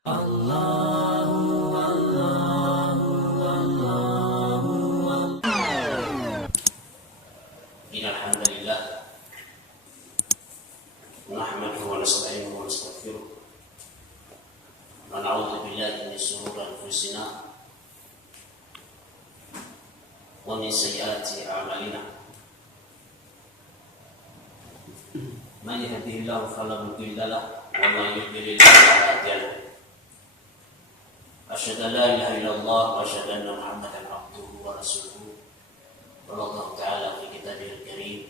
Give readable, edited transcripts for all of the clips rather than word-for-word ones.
Alhamdulillah nahmaduhu wa nasta'inuhu wa nastaghfiruh wa na'udzu billahi min shururi anfusina wa min sayyiati a'malina man yahdihillahu fala mudilla lahu wa man yudlil fala hadiya lahu asyhadu an la ilaha illallah wa asyhadu anna muhammadan abduhu wa rasuluhu. قال الله تعالى في كتابه الكريم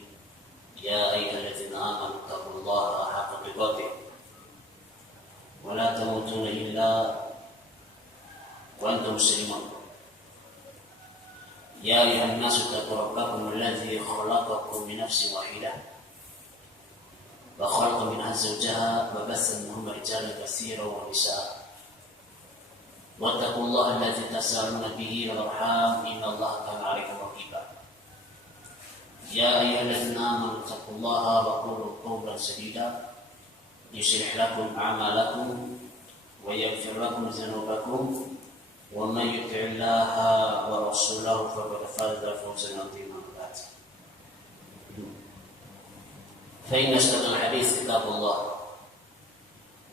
يا أيها الذين آمنوا اتقوا الله حق تقاته ولا تموتون إلا وأنتم مسلمون يا أيها الناس اتقوا ربكم الذي خلقكم من نفس واحدة وخلق منها زوجها وبث منهما رجالا كثيرا ونساء واتقوا الله الذي تساءلون به والأرحام إن الله كان عليكم رقيبا يا أيها الذين آمنوا اتقوا الله وقولوا قولا سديدا يصلح لكم أعمالكم ويغفر لكم ذنوبكم ومن يطع الله ورسوله فقد فاز فوزا عظيما. فإن أصدق الحديث كتاب الله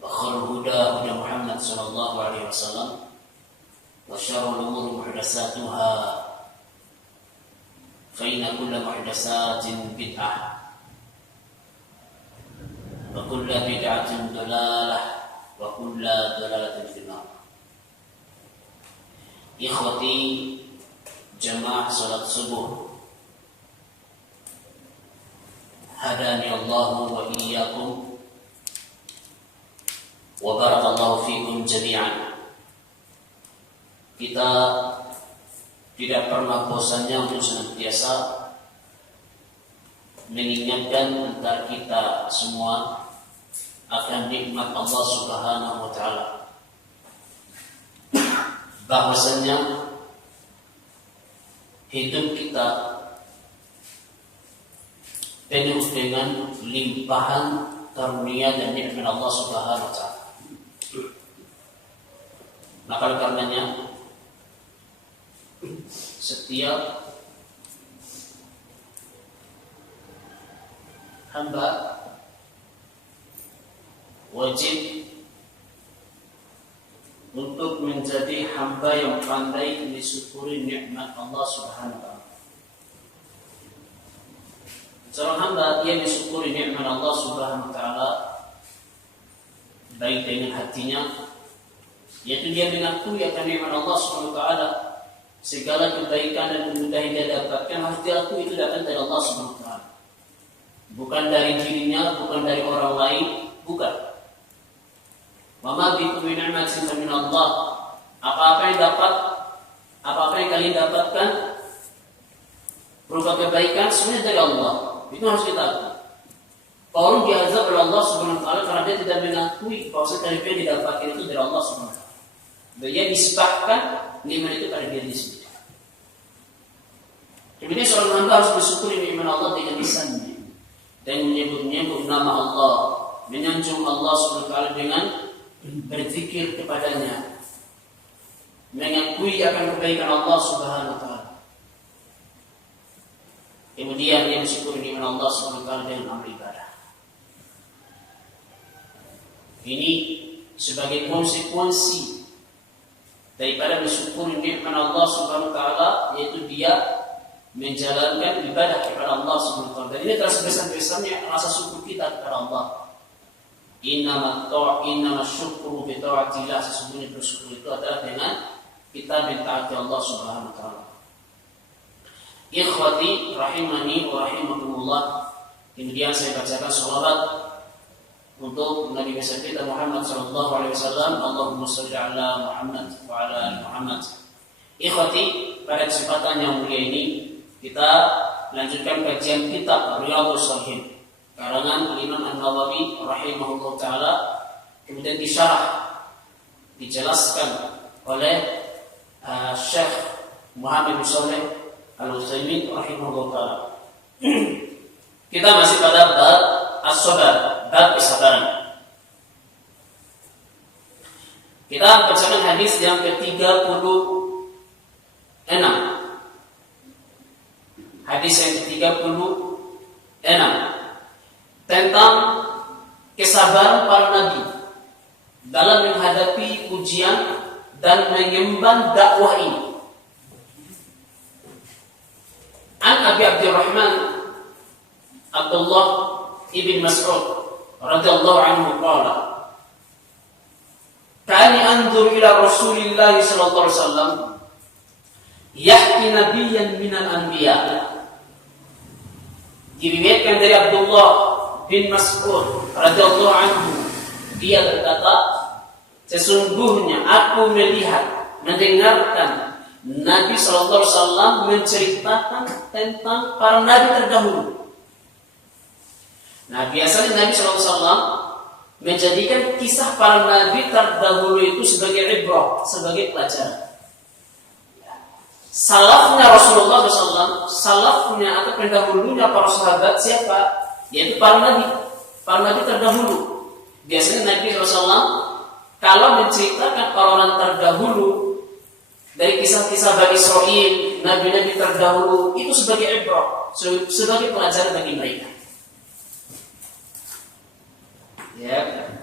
وخير الهدى هدى محمد صلى الله عليه وسلم وشر الأمور محدثاتها فإن كل محدثات بدعة وكل بدعة ضلالة وكل ضلالة في النار. إخوتي جماعة صلاة الصبح هداني الله وإياكم وبارك الله فيكم جميعا. Kita tidak pernah bosannya untuk senantiasa mengingatkan antara kita semua akan nikmat Allah Subhanahu wa Ta'ala, bahwasanya hidup kita penuh dengan limpahan karunia dan nikmat Allah Subhanahu wa Ta'ala. Maka karenanya setiap hamba wajib untuk menjadi hamba yang pandai mensyukuri nikmat Allah Subhanahu wa Ta'ala. Seorang hamba dia mensyukuri nikmat Allah Subhanahu wa Ta'ala baik dengan hatinya, yaitu dia mengakui akan nikmat Allah Subhanahu wa Ta'ala. Segala kebaikan dan kemudahan yang dia dapatkan harus diakui itu datang dari Allah Subhanahu wa Ta'ala, bukan dari dirinya, bukan dari orang lain, bukan. Wa ma bikum min ni'matin fa min Allah. Apa-apa yang kalian dapatkan berupa kebaikan sebenarnya dari Allah. Itu harus kita akui. Orang diazab oleh Allah Subhanahu wa Ta'ala karena dia tidak mengakui bahwa kebaikan yang didapatkan itu dari Allah Subhanahu wa Ta'ala. Dia disebabkan nikmat itu pada diri sendiri. Kemudian seorang hamba harus bersyukur nikmat Allah dengan lisannya dan menyebut nama Allah, menyanjung Allah Subhanahu wa Ta'ala dengan berzikir kepadanya, mengakui akan kebaikan Allah Subhanahu wa Ta'ala. Kemudian dia bersyukur nikmat Allah Subhanahu wa Ta'ala dengan amal ibadah. Ini sebagai konsekuensi daripada bersyukur nikmat Allah Subhanahu wa Ta'ala, yaitu dia menjalankan ibadah kepada Allah Subhanahu wa Ta'ala. Dan ini adalah sebesar-besarnya rasa syukur kita kepada Allah. Innama syukru bi ta'atillah, sesungguhnya bersyukur itu adalah dengan kita mentaati Allah Subhanahu wa Ta'ala. Ikhwati rahimani wa rahimakumullah. Kemudian saya bacakan shalawat untuk Nabi besar kita Muhammad sallallahu alaihi wasallam. Allahumma shalli ala Muhammad wa ala ali Muhammad. Ikhwati, pada kesempatan yang mulia ini kita lanjutkan kajian kitab Riyadhus Shalihin karangan Imam An-Nawawi rahimahullah taala, kemudian disyarah, dijelaskan oleh Syekh Muhammad bin Shalih Al-Utsaimin rahimahullah taala. Kita masih pada bab as-sabar, bab kesabaran. Kita bacakan hadis yang ke-36. Hadis yang ke-36 tentang kesabaran para nabi dalam menghadapi ujian dan mengemban dakwah ini. An Abi Abdurrahman Abdullah ibn Mas'ud radhiyallahu anhu qala kani anzur ila Rasulillah sallallahu alaihi wasallam yahki nabiyyan minal anbiya. Diriwayatkan dari Abdullah bin Mas'ud radhiyallahu anhu, dia berkata, sesungguhnya aku mendengarkan Nabi sallallahu alaihi wasallam menceritakan tentang para nabi terdahulu. Nah, biasanya Nabi sallallahu alaihi wasallam menjadikan kisah para nabi terdahulu itu sebagai ibrah, sebagai pelajaran. Salafnya Rasulullah SAW, salafnya atau pendahulunya para sahabat siapa? Yaitu para nabi terdahulu. Biasanya Nabi SAW kalau menceritakan orang terdahulu dari kisah-kisah Bani Israil, nabi-nabi terdahulu itu sebagai ibrah, sebagai pelajaran bagi mereka. Ya,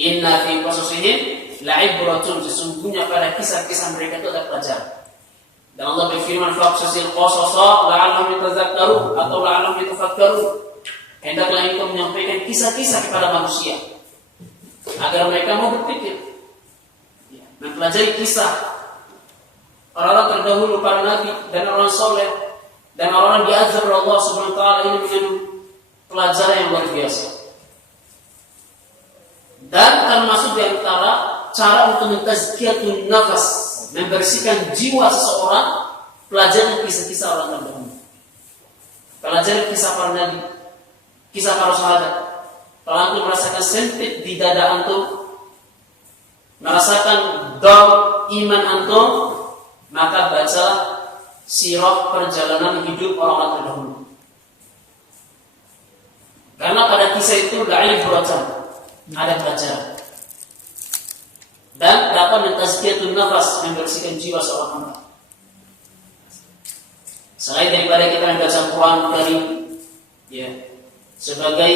inna fi qasasihim la'ibratun, sesungguhnya pada kisah-kisah mereka itu ada pelajaran. Dan Allah berfirman, faqsasil qasasa la'allahum yatadzakkarun atau la'allahum yatafakkarun. Hendaklah engkau menyampaikan kisah-kisah kepada manusia agar mereka mau berpikir, mempelajari kisah orang-orang terdahulu, para nabi dan orang soleh dan orang-orang diazab oleh Allah Subhanahu wa taala ini dengan pelajaran yang luar biasa. Dan termasuk di antara cara untuk mentazkiyatun nafas, membersihkan jiwa seseorang, pelajaran kisah-kisah orang terdahulu, pelajaran kisah para nabi, kisah para sahabat. Kalau antum merasakan sempit di dada antum, merasakan down iman antum, maka baca sirah perjalanan hidup orang-orang terdahulu. Karena pada kisah itu ada pelajaran. Dan dapat mentazkiyatun nafas, membersihkan jiwa seorang hamba. Selain daripada kita membaca Quran dari sebagai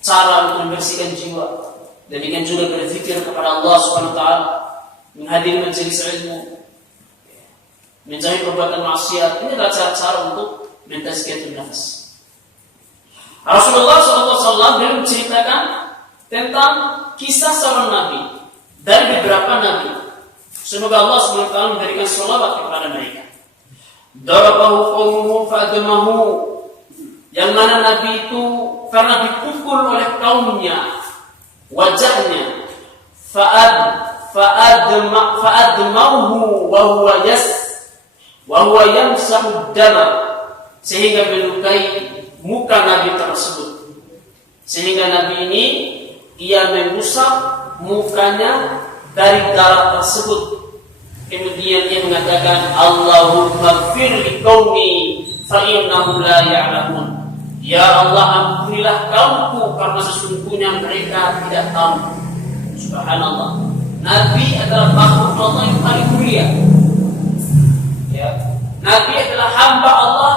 cara untuk membersihkan jiwa, demikian juga berzikir kepada Allah Subhanahu wa taala, menghadiri majelis ilmu, menjauhi perbuatan maksiat. Ini adalah cara-cara untuk mentazkiyatun nafas. Rasulullah SAW beliau menceritakan tentang kisah seorang nabi dari beberapa nabi. Semoga Allah SWT memberikan sholawat kepada mereka. Darabahu qaumuhu fa'adamahu, yang mana nabi itu karena dipukul oleh kaumnya, wajahnya fa'admauhu wa huwa yamsahu dama, sehingga melukai muka nabi tersebut, sehingga nabi ini ia mengusap mukanya dari darah tersebut. Kemudian ia mengatakan, Allahumma ighfir liqaumi fa innahum la ya'lamun. Ya Allah, ampunilah kaumku karena sesungguhnya mereka tidak tahu. Subhanallah. Nabi adalah makhluk Allah yang paling mulia. Nabi adalah hamba Allah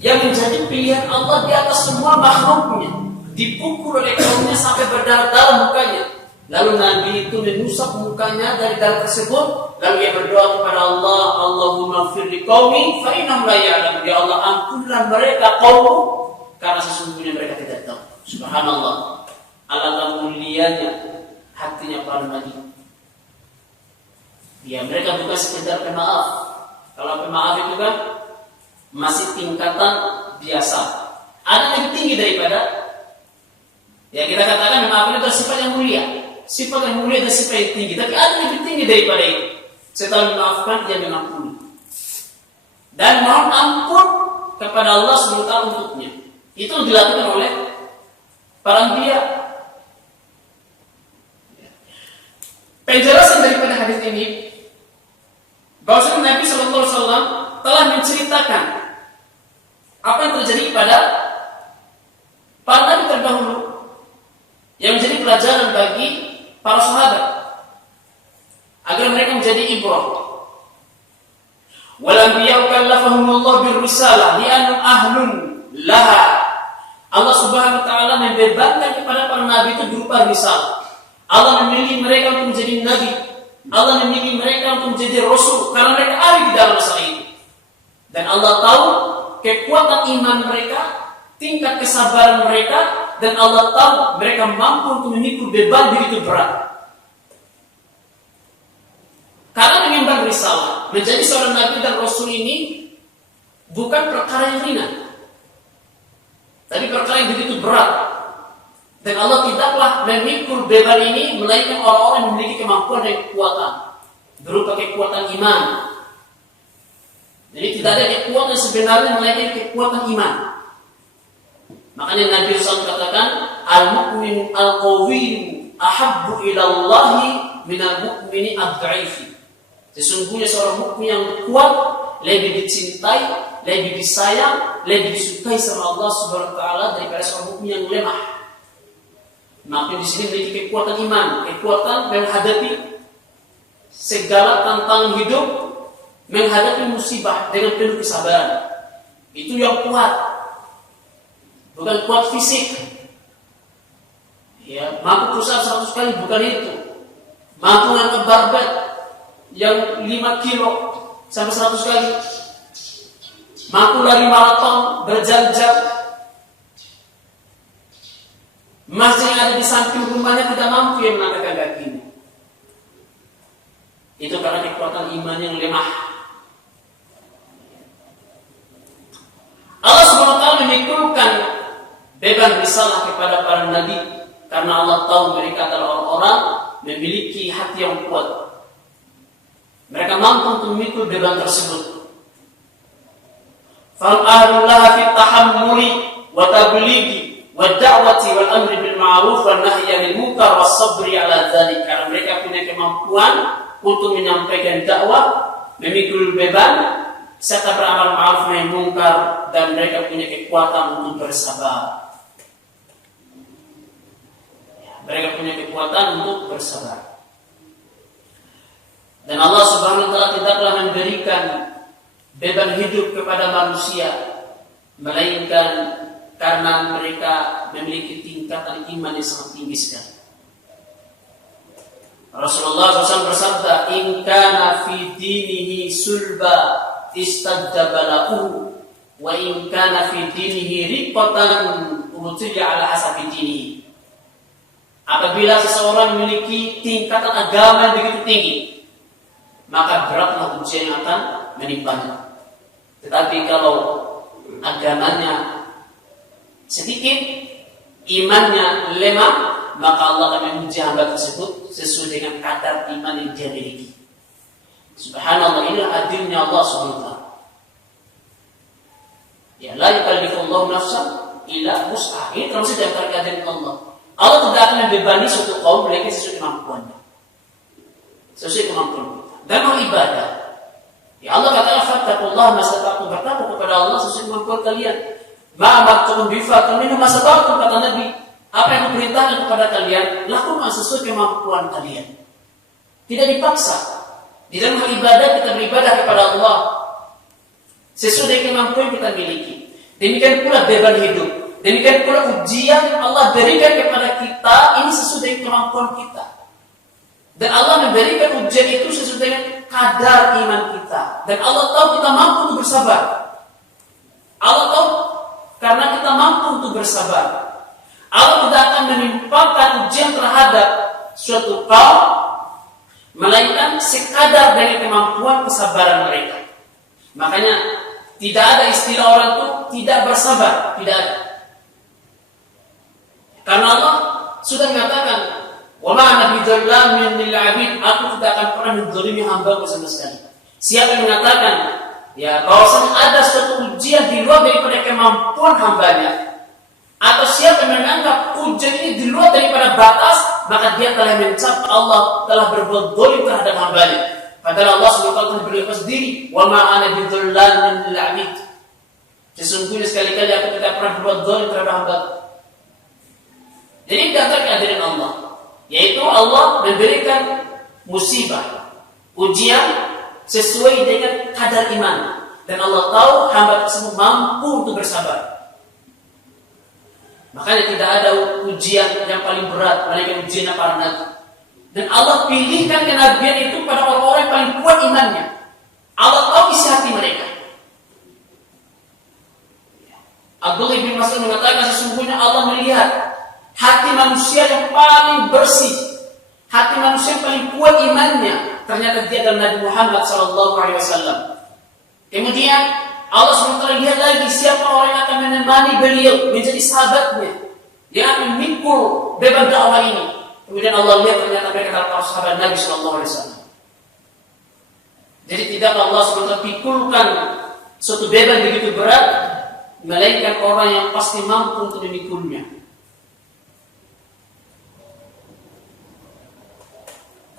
yang menjadi pilihan Allah di atas semua makhluknya. Dipukul oleh kaumnya sampai berdarah-darah mukanya. Lalu Nabi itu menusap mukanya dari darah tersebut. Lalu ia berdoa kepada Allah, Allahumma ighfir liqaumi fa innahum la ya'lamun. Ya Allah, ampunilah mereka kaumku karena sesungguhnya mereka tidak tahu. Subhanallah. Alangkah mulianya hatinya para nabi. Ya, mereka bukan sekedar pemaaf. Kalau pemaaf itu kan masih tingkatan biasa. Ada yang tinggi daripada, ya kita katakan pemaaf itu sifat yang mulia. Sifat yang mulia dan sifat yang tinggi. Tapi ada yang lebih tinggi daripada itu. Setelah memaafkan, dia mengampuni. Dan mohon ampun kepada Allah SWT untuknya. Itu dilakukan oleh para anbiya. Penjelasan daripada hadis ini, bahwa Nabi SAW telah menceritakan apa yang terjadi pada para nabi terdahulu. yang menjadi pelajaran bagi para sahabat agar mereka menjadi ibrah. Wal anbiya'u kallafahumullah birrisalah li'annahum ahlun laha. Allah Subhanahu wa taala membebankan kepada para nabi itu berupa risalah. Allah memilih mereka untuk menjadi nabi. Allah memilih mereka untuk menjadi rasul karena mereka ahli di dalam masalah itu. Dan Allah tahu kekuatan iman mereka, tingkat kesabaran mereka, dan Allah tahu mereka mampu untuk memikul beban begitu berat. Karena mengemban risalah, menjadi seorang nabi dan rasul ini bukan perkara yang ringan, tapi perkara yang begitu berat. Dan Allah tidaklah memikul beban ini melainkan orang-orang yang memiliki kemampuan dan kekuatan berupa kekuatan iman. Jadi tidak ada kekuatan sebenarnya melainkan kekuatan iman. Makanya Nabi SAW katakan, al-mu'min al-qawiyyu ahabbu ila Allahi minal mu'mini ad-dha'ifi. Sesungguhnya seorang mukmin yang kuat lebih dicintai, lebih disayang, lebih disukai sama Allah Subhanahu wa taala daripada seorang mukmin yang lemah. Maka di sini memiliki kekuatan iman, kekuatan menghadapi segala tantangan hidup, menghadapi musibah dengan penuh kesabaran. Itu yang kuat, bukan kuat fisik. Ya, mampu berusaha 100 kali bukan itu. Mampu angkat barbel yang 5 kilo sampai 100 kali. Mampu lari maraton berjam-jam. Masjid yang ada di samping rumahnya tidak mampu yang menangkapkan kakinya. Itu karena kekuatan iman yang lemah. Allah SWT memikulkan beban risalah kepada para nabi karena Allah tahu mereka adalah orang-orang memiliki hati yang kuat. Mereka mampu untuk memikul beban tersebut. Fal-ahlullah fi tahammuli wa tablighi wad-da'wati wal amri bil ma'ruf wan nahyi 'anil munkar was sabri 'ala dzalik. Karena mereka punya kemampuan untuk menyampaikan dakwah, memikul beban, serta beramal ma'ruf nahi munkar, dan mereka punya kekuatan untuk bersabar. Mereka punya kekuatan untuk bersabar. Dan Allah Subhanahu wa taala tidaklah memberikan beban hidup kepada manusia melainkan karena mereka memiliki tingkatan iman yang sangat tinggi sekali. Rasulullah SAW bersabda, "In kana fi dinihi sulba istaddabalahu, wa in kana fi dinihi riqatan ubtiya ala hasabi dinihi." Apabila seseorang memiliki tingkatan agama yang begitu tinggi, maka beratlah ujian yang akan menimpanya. Tetapi kalau agamanya sedikit, imannya lemah, maka Allah akan menguji hamba tersebut sesuai dengan kadar iman yang dia miliki. Subhanallah, inilah adilnya Allah SWT. Ya, la yukallifullahu nafsan illa wus'aha. Ini termasuk dalam keadaan Allah. Allah tidak akan membebani suatu kaum melainkan sesuai kemampuannya, sesuai kemampuan kita. Dan mau ibadah, ya Allah katakan fattaqullaha mastata'tum, bertakwa kepada Allah sesuai kemampuan kalian. Ma'amartukum bifa minhu mastata'tum, kata Nabi, apa yang diperintahkan kepada kalian lakukan sesuai kemampuan kalian. Tidak dipaksa. Di dalam ibadah kita beribadah kepada Allah sesuai dengan kemampuan yang kita miliki. Demikian pula beban hidup, demikian pula ujian yang Allah berikan kepada kita ini sesuai dengan kemampuan kita. Dan Allah memberikan ujian itu sesuai dengan kadar iman kita. Dan Allah tahu kita mampu untuk bersabar. Allah tahu karena kita mampu untuk bersabar. Allah tidak akan menimpakan ujian terhadap suatu kaum melainkan sekadar dari kemampuan kesabaran mereka. Makanya tidak ada istilah orang itu tidak bersabar, tidak ada. Karena Allah sudah mengatakan, "Wa ma ana bidzallamin lil 'abid," aku tidak akan pernah menzalimi hamba-Ku sama sekali. Siapa yang mengatakan ya bahwasanya ada suatu ujian di luar daripada kemampuan hambanya, atau siapa yang menganggap ujian ini di luar daripada batas, maka dia telah mencap Allah telah berbuat zalim terhadap hambanya. Padahal Allah SWT berlepas diri, "Wa ma ana bidzallamin lil 'abid." Sesungguhnya sekali-kali aku tidak pernah berbuat zalim terhadap hamba. Jadi datang kehadiran Allah, yaitu Allah memberikan musibah, ujian sesuai dengan kadar iman, dan Allah tahu hamba tersebut mampu untuk bersabar. Makanya tidak ada ujian yang paling berat melainkan ujian para nabi. Dan Allah pilihkan kenabian itu pada orang-orang yang paling kuat imannya. Allah tahu isi hati mereka. Abdullah bin Mas'ud mengatakan sesungguhnya Allah melihat hati manusia yang paling bersih, hati manusia yang paling kuat imannya, ternyata dia adalah Nabi Muhammad SAW. Kemudian Allah SWT lihat lagi siapa orang yang akan menemani beliau menjadi sahabatnya, yang akan memikul beban dakwah ini. Kemudian Allah lihat ternyata mereka adalah para sahabat Nabi SAW. Jadi tidak Allah SWT pikulkan suatu beban begitu berat, melainkan orang yang pasti mampu untuk memikulnya.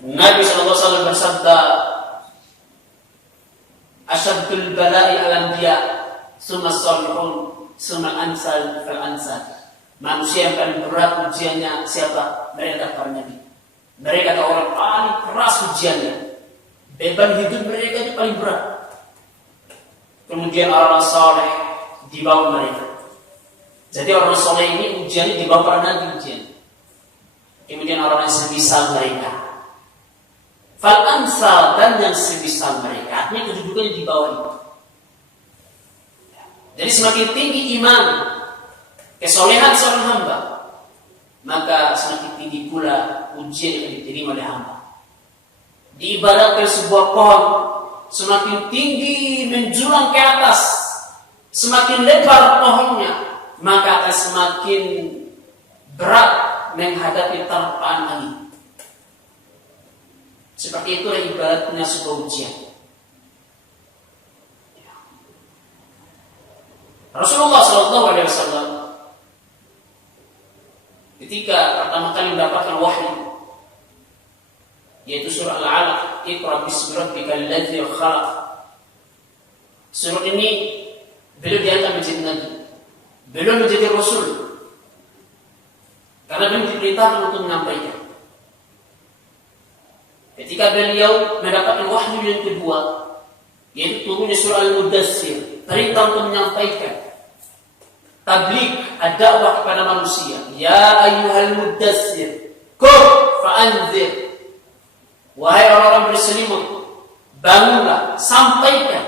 Nabi SAW bersabda, "Asyaddul bala'i al-anbiya, tsumma as-salihun, tsumma al-amsal fal-amsal." Manusia yang paling berat ujiannya siapa? Mereka para nabi. Mereka adalah orang paling keras ujiannya. Beban hidup mereka itu paling berat. Kemudian orang saleh di bawah mereka. Jadi orang saleh ini ujiannya di bawah para nabi ujian. Kemudian orang yang semisal mereka. Fal-amsal dan yang semisal mereka, artinya kedudukannya di bawah itu. Jadi semakin tinggi iman, kesolehan seorang hamba, maka semakin tinggi pula ujian yang diterima oleh hamba. Diibaratkan sebuah pohon, semakin tinggi menjulang ke atas, semakin lebar pohonnya, maka akan semakin berat menghadapi terpaan angin. Seperti itulah ibaratnya sebuah ujian. Rasulullah SAW ketika pertama kali mendapatkan wahyu, yaitu surah Al-Alaq, "Iqra bismi rabbikal ladzi khalaq." Surah ini beliau diangkat menjadi nabi, beliau menjadi rasul, karena beliau diperintahkan untuk menyampaikan. Ketika beliau mendapatkan wahyu yang kedua, yaitu turunnya surah Al-Mudaththir, perintah untuk menyampaikan tabligh, ad-da'wah kepada manusia. Ya ayyuhal mudaththir, qum fa'anzir. Wahai orang-orang berselimut, bangunlah, sampaikan.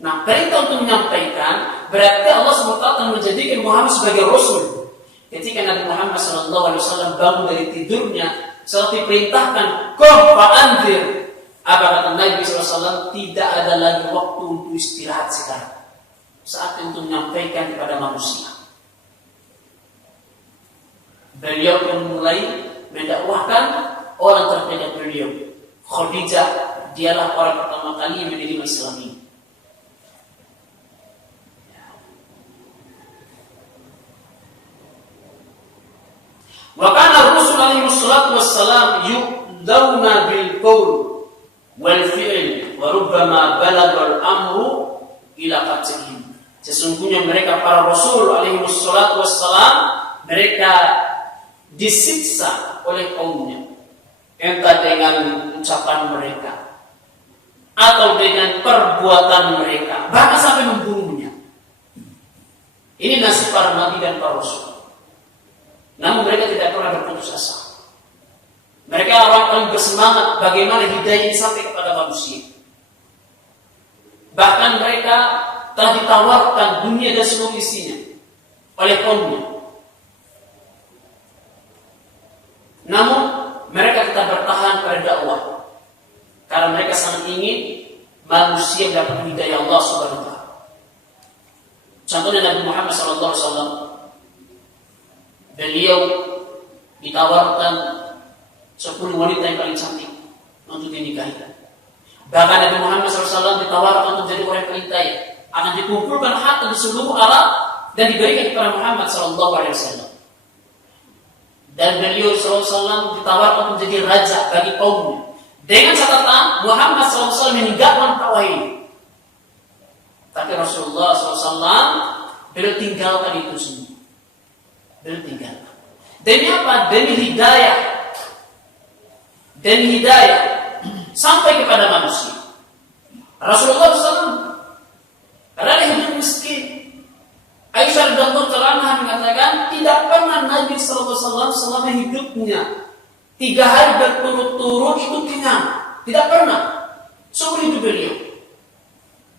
Nah, perintah untuk menyampaikan berarti Allah SWT menjadikan Muhammad sebagai rasul. Ketika Nabi Muhammad SAW bangun dari tidurnya, setelah diperintahkan qum fa'anzir, apa kata Nabi SAW? Tidak ada lagi waktu untuk istirahat sekarang, saat untuk menyampaikan kepada manusia. Beliau pun mulai mendakwahkan orang terdekat beliau, Khadijah. Dialah orang pertama kali yang menerima Islam ini. Wa kana Rasul alaihi wassalatu wassalam yu'dawna bil qaul wal fi'l wa rubbama balagha al-amru ila qatlihim. Sesungguhnya mereka para Rasul alaihi wassalatu wassalam, mereka disiksa oleh kaumnya, entah dengan ucapan mereka atau dengan perbuatan mereka, bahkan sampai membunuhnya. Ini nasib para nabi dan para rasul. Namun mereka tidak pernah berputus asa. Mereka orang paling bersemangat bagaimana hidayah ini sampai kepada manusia. Bahkan mereka telah ditawarkan dunia dan seluruh isinya oleh kaumnya. Namun mereka tetap bertahan pada dakwah, karena mereka sangat ingin manusia mendapat hidayah Allah Subhanahu wa taala. Contohnya Nabi Muhammad SAW, beliau ditawarkan 10 wanita yang paling cantik untuk dinikahi. Bahkan Nabi Muhammad SAW ditawarkan untuk jadi orang yang paling kaya, akan dikumpulkan harta di seluruh Arab dan diberikan kepada Muhammad SAW. Dan beliau SAW ditawarkan untuk menjadi raja bagi kaumnya, dengan catatan Muhammad SAW meninggalkan dakwah ini. Tapi Rasulullah SAW beliau tinggalkan itu semua. Beliau tinggalkan. Demi apa? Demi hidayah. Demi hidayah sampai kepada manusia. Rasulullah SAW adalah hidup miskin. Aisyah radhiyallahu anha mengatakan tidak pernah Nabi SAW selama hidupnya 3 hari berturut-turut itu kenyang. Tidak pernah. Seumur hidup beliau.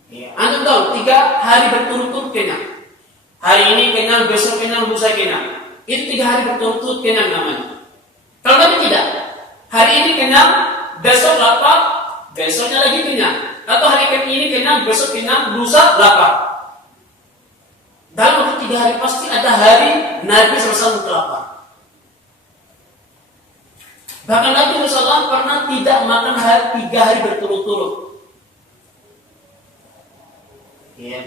Ya, Anda tahu 3 hari berturut-turut kenyang. Hari ini kenyang, besok kenyang, lusa kenyang. Itu 3 hari berturut-turut kenyang namanya. Kalau Nabi tidak, hari ini kenyang, besok lapar, besoknya lagi kenyang. Atau hari ini kenyang, besok kenyang, lusa lapar. Dalam waktu 3 hari pasti ada hari Nabi SAW lapar. Bahkan Nabi SAW pernah tidak makan 3 hari berturut-turut. Ya.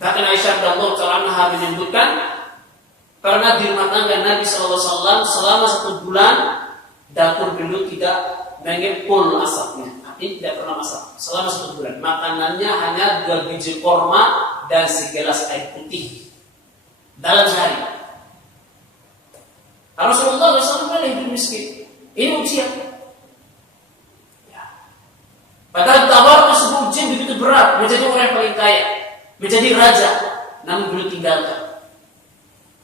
Bahkan Aisyah radhiyallahu anha menyebutkan pernah di rumah tangga Nabi SAW selama 1 bulan dapur beliau tidak mengepul asapnya. Ini tidak pernah masak selama 1 bulan. Makanannya hanya 2 biji korma dan segelas air putih dalam sehari. Rasulullah SAW hidup miskin. Ini ujian. Ya. Padahal tawarnya sebuah ujian begitu berat, menjadi orang yang paling kaya, menjadi raja, namun beliau tinggalkan.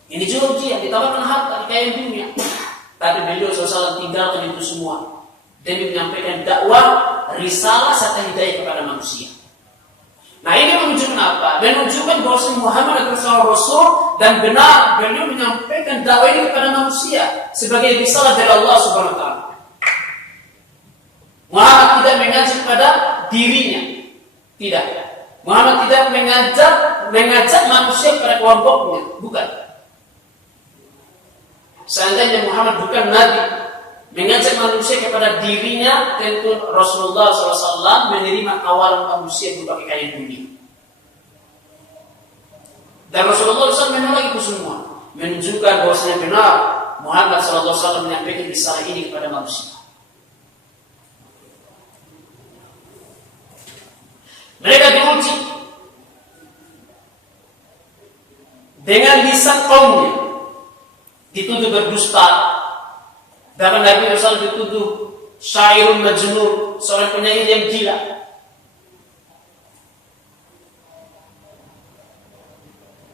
Ini juga ujian, ditawarkan harta, kekayaan dunia, tapi beliau SAW tinggalkan itu semua demi menyampaikan dakwah, risalah serta hidayah kepada manusia. Nah, ini menunjukkan apa? Menunjukkan bahwa Muhammad adalah seorang Rasul dan benar beliau menyampaikan dakwah ini kepada manusia sebagai risalah dari Allah Subhanahu wa taala. Muhammad tidak mengajak kepada dirinya. Tidak. Muhammad tidak mengajak manusia kepada kelompoknya, bukan. Seandainya Muhammad bukan nabi, mengajak manusia kepada dirinya, tentu Rasulullah SAW menerima tawaran manusia berbagai kaya dunia. Dan Rasulullah SAW menolak itu semua, menunjukkan bahwasanya benar Muhammad SAW menyampaikan risalah ini kepada manusia. Mereka diuji dengan lisan kaumnya, dituduh berdusta. Bahkan Nabi SAW dituduh syairun majnun, seorang penyair yang gila.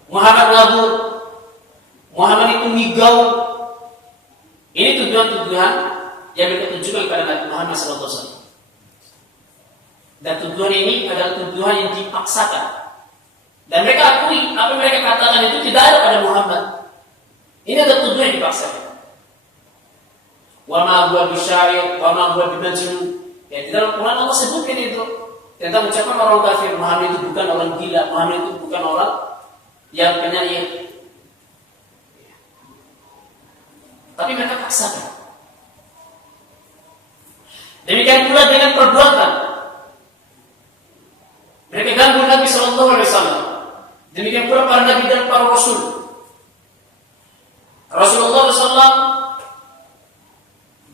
Muhammad ngabur, Muhammad itu ngigau. Ini tuduhan-tuduhan yang mereka tujukan kepada Nabi Muhammad SAW. Dan tuduhan ini adalah tuduhan yang dipaksakan. Dan mereka akui apa yang mereka katakan itu tidak ada pada Muhammad. Ini adalah tuduhan yang dipaksakan. Wa ma huwa bisyair, wa ma huwa bimajnun. Ya, di dalam Quran Allah sebutkan itu tentang ucapan orang kafir, Muhammad itu bukan orang gila, Muhammad itu bukan orang yang penyair. Tapi mereka paksakan. Demikian pula dengan perbuatan. Mereka ganggu Nabi SAW. Demikian pula para nabi dan para rasul. Rasulullah SAW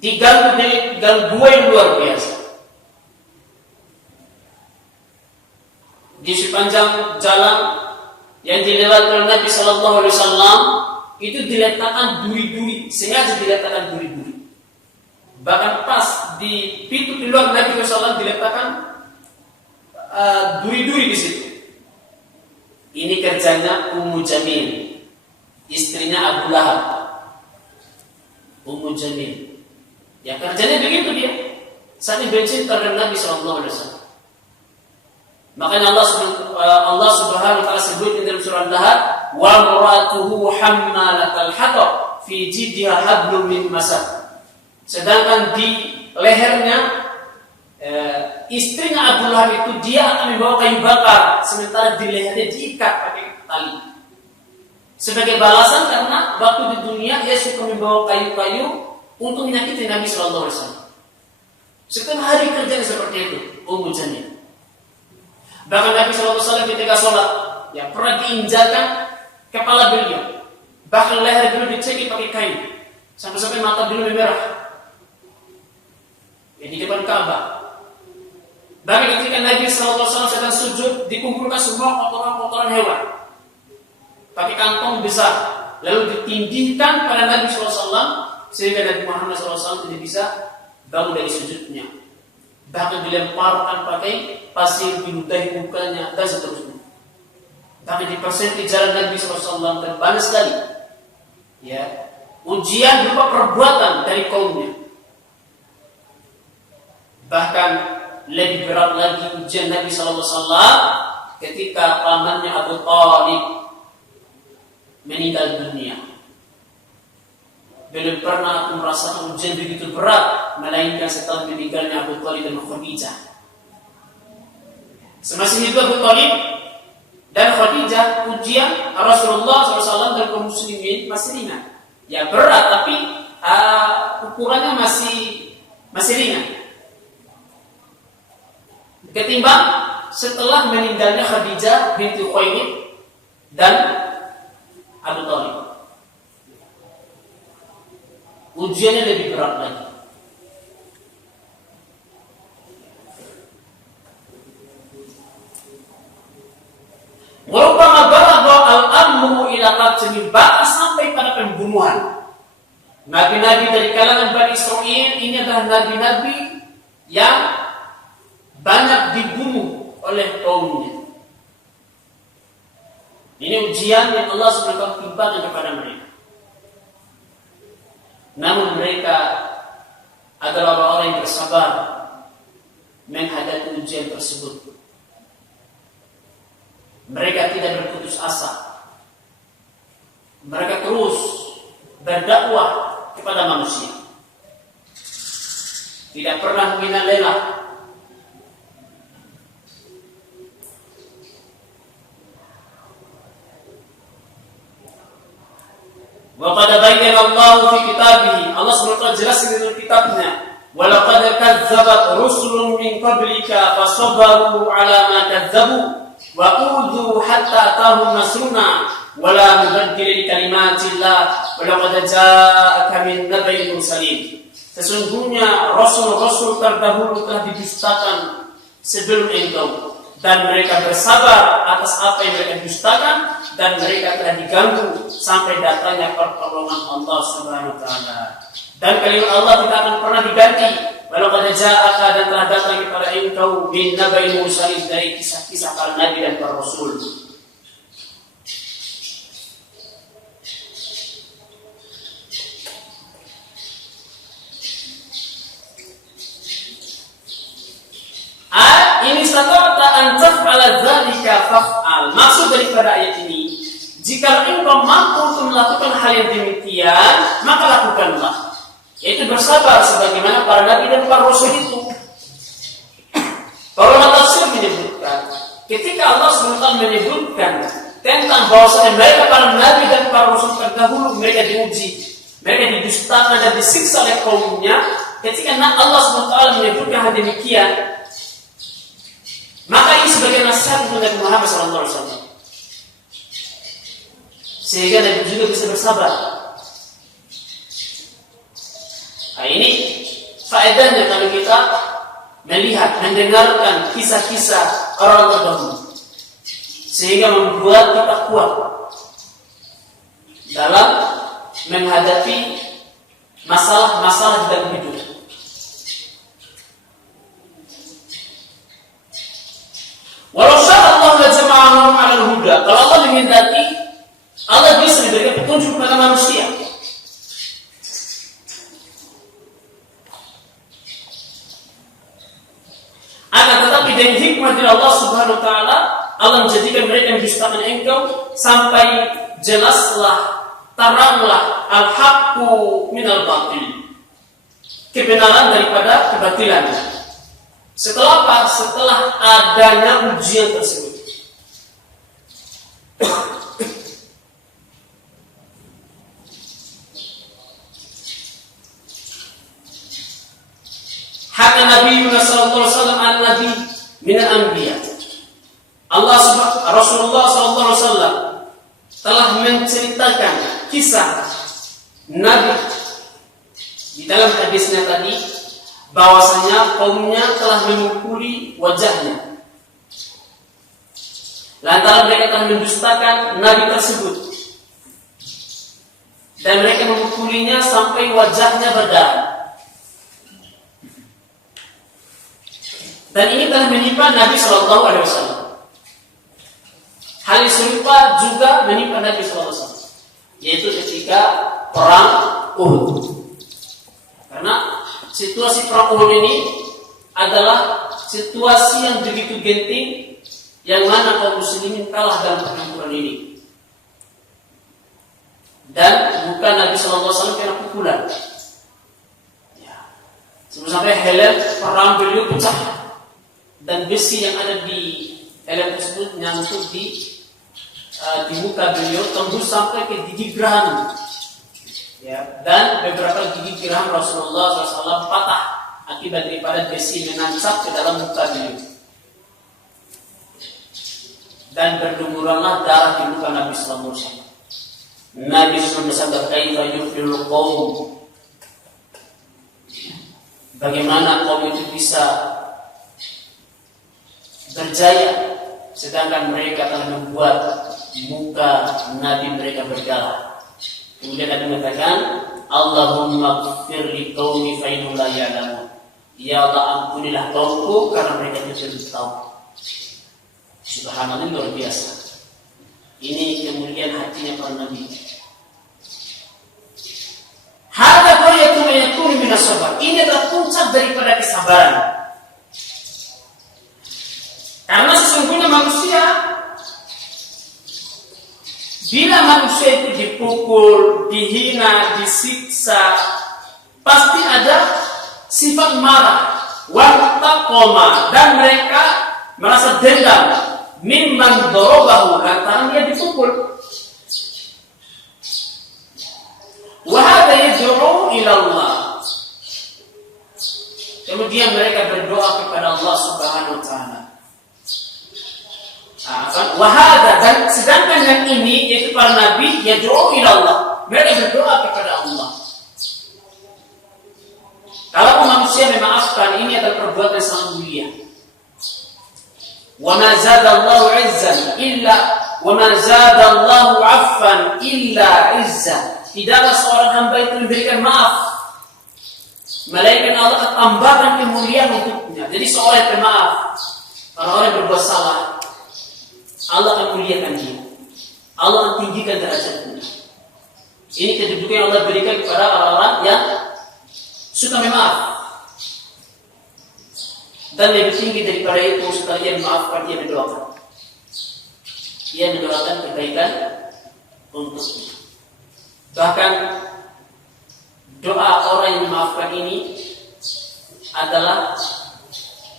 diganggu dengan gangguan yang luar biasa. Di sepanjang jalan yang dilewati oleh Nabi SAW itu diletakkan duri-duri, sengaja diletakkan duri-duri. Bahkan pas di pintu keluar Nabi SAW diletakkan duri-duri di situ. Ini kerjanya Ummu Jamil, istrinya Abu Lahab. Ummu Jamil. Ya kerjanya begitu dia. Saking benci terhadap Nabi SAW. Makanya Allah Subhanahu wa taala sebut dalam surah Al-Lahab, wa maratuhu hammalatal hatab fi jidha hablum min masad. Sedangkan di lehernya istrinya Abu Lahab itu dia akan membawa kayu bakar, sementara di lehernya diikat pakai tali. Sebagai balasan karena waktu di dunia dia suka membawa kayu-kayu untuk menyakiti Nabi SAW. Setiap hari kerjanya seperti itu, Ummu Jamil. Bahkan Nabi SAW ketika sholat, ya pernah diinjakan kepala beliau, bahkan leher beliau dicekik pakai kayu, sampai-sampai mata beliau memerah. Di depan Ka'bah. Bahkan ketika Nabi SAW sedang sujud, dikumpulkan semua kotoran-kotoran hewan, pakai kantong besar, lalu ditindihkan pada Nabi SAW sehingga Nabi Muhammad SAW tidak bisa bangun dari sujudnya. Bahkan dilemparkan pakai pasir, diludahi mukanya dan seterusnya. Bahkan dipersenti jalan Nabi SAW terbanas sekali. Ya, ujian berupa perbuatan dari kaumnya. Bahkan lebih berat lagi ujian Nabi SAW ketika pamannya Abu Thalib meninggal dunia. Belum pernah aku merasakan ujian begitu berat, melainkan setelah meninggalnya Abu Thalib dan Khadijah. Semasa hidup Abu Thalib dan Khadijah, ujian Rasulullah SAW dan kaum muslimin masih ringan. Ya berat, tapi ukurannya masih ringan. Ketimbang setelah meninggalnya Khadijah binti Khuwailid dan Abu Thalib. Ujiannya lebih berat lagi. Warubbama balagha al-amru ila qatl, bahkan sampai pada pembunuhan. Nabi-nabi dari kalangan Bani Israil ini adalah nabi-nabi yang banyak dibunuh oleh kaumnya. Ini ujian yang Allah SWT timpakan kepada mereka. Namun mereka adalah orang-orang yang bersabar menghadapi ujian tersebut. Mereka tidak berputus asa. Mereka terus berdakwah kepada manusia. Tidak pernah menghina lelah. Wa qad bayyana Allah fi kitabih, Allah SWT jelaskan dalam kitabnya, wa laqad kadzdzabat rusulun min qablika fasabaru ala ma kadzdzabu wa udzu hatta atahum nasruna wa la mubaddila li kalimatillah wa laqad ja'aka min nabiyyin mursalin. Sesungguhnya rasul-rasul terdahulu telah didustakan sebelum engkau, dan mereka bersabar atas apa yang mereka dustakan, dan mereka telah diganggu sampai datangnya pertolongan Allah Subhanahu wa taala. Dan kalimat Allah tidak akan pernah diganti. Walau qad ja'aka, dan telah datang kepada engkau min nabiyyin mursalin, dari kisah-kisah para nabi dan para rasul. Ini satata an taf'ala dzalika faf'al. Maksud daripada ayat ini, jika engkau mampu untuk melakukan hal yang demikian, maka lakukanlah. Yaitu bersabar sebagaimana para nabi dan para rasul itu. Para ulama tafsir menyebutkan, ketika Allah SWT menyebutkan tentang bahwasanya mereka para nabi dan para rasul terdahulu, mereka diuji, mereka didustakan dan disiksa oleh kaumnya. Ketika Allah SWT menyebutkan hal demikian, maka ini sebagai nasihat untuk Nabi Muhammad SAW, sehingga Nabi juga bisa bersabar. Nah, ini faedahnya kalau kita melihat, mendengarkan kisah-kisah orang terdahulu, sehingga membuat kita kuat dalam menghadapi masalah-masalah dalam hidup. Walau Allah la jama'ahum 'alal huda. Kalau Allah menghendaki, Allah bisa memberikan petunjuk kepada manusia. Akan tetapi dengan hikmah dari Allah Subhanahu wa taala, Allah menjadikan mereka yang dustakan engkau sampai jelaslah, teranglah al-haqqu minal batil, kebenaran daripada kebatilan. Setelah apa? Setelah adanya ujian tersebut. Haka Nabi sallallahu alaihi wasallam an-nabi min al-anbiya. Rasulullah sallallahu alaihi wasallam telah menceritakan kisah Nabi di dalam hadisnya tadi, bahwasanya kaumnya telah memukuli wajahnya lantaran mereka telah mendustakan Nabi tersebut. dan mereka memukulinya sampai wajahnya berdarah. Dan ini telah menimpa Nabi Shallallahu Alaihi Wasallam. Hal serupa juga menimpa Nabi Shallallahu Alaihi Wasallam, yaitu ketika perang Uhud. Karena situasi perang Uhud ini adalah situasi yang begitu genting, yang mana kaum muslimin kalah dalam pertempuran ini. Dan bukan Nabi Shallallahu Alaihi Wasallam kena pukulan. Sampai helm perang beliau pecah. Dan besi yang ada di helm tersebut nyangkut di muka beliau, tembus sampai ke gigi geraham. Ya, dan beberapa gigi geraham Rasulullah SAW patah akibat daripada besi menancap ke dalam muka beliau. Dan berlumuranlah darah di muka Nabi SAW. Nabi SAW bersabda, "Kaifa yuflihul qaum?" Bagaimana kaum itu bisa berjaya sedangkan mereka telah membuat muka Nabi mereka berdarah. Kemudian Nabi mengatakan, "Allahumma ighfir li qaumi fa innahum la ya'lamun." Ya Allah, ampunilah kaumku karena mereka tidak tahu. Subhanallah, luar biasa. Ini kemuliaan hatinya para nabi. Hadza qaryatun yakunu min as-sabr. Ini adalah puncak daripada kesabaran. Karena sesungguhnya manusia, bila manusia itu dipukul, dihina, disiksa, pasti ada sifat marah, waqtaqoma, dan mereka merasa dendam, mimman dorobahu, lantaran dia dipukul. Wa hadza yad'u ila Allah. Kemudian mereka berdoa kepada Allah Subhanahu wa taala. Wahada, dan sedangkan yang ini yaitu para nabi yad'u ila Allah, mereka berdoa kepada Allah. Kalau manusia memaafkan, ini adalah perbuatan yang sangat mulia. Wa ma zadallahu 'izzan illa wa ma zadallahu 'affan illa 'izza. Tidaklah seorang hamba itu memberikan maaf, melainkan Allah akan tambahkan kemuliaan untuknya. Jadi seorang yang pemaaf, orang-orang yang berbuat salah, Allah akan muliakan dia. Allah akan tinggikan derajatnya. Ini kedudukan yang Allah berikan kepada orang-orang yang suka memaaf. Dan lebih tinggi daripada itu, setelah ia memaafkan, dia mendoakan. Ia mendoakan kebaikan untuknya. Bahkan doa orang yang memaafkan ini adalah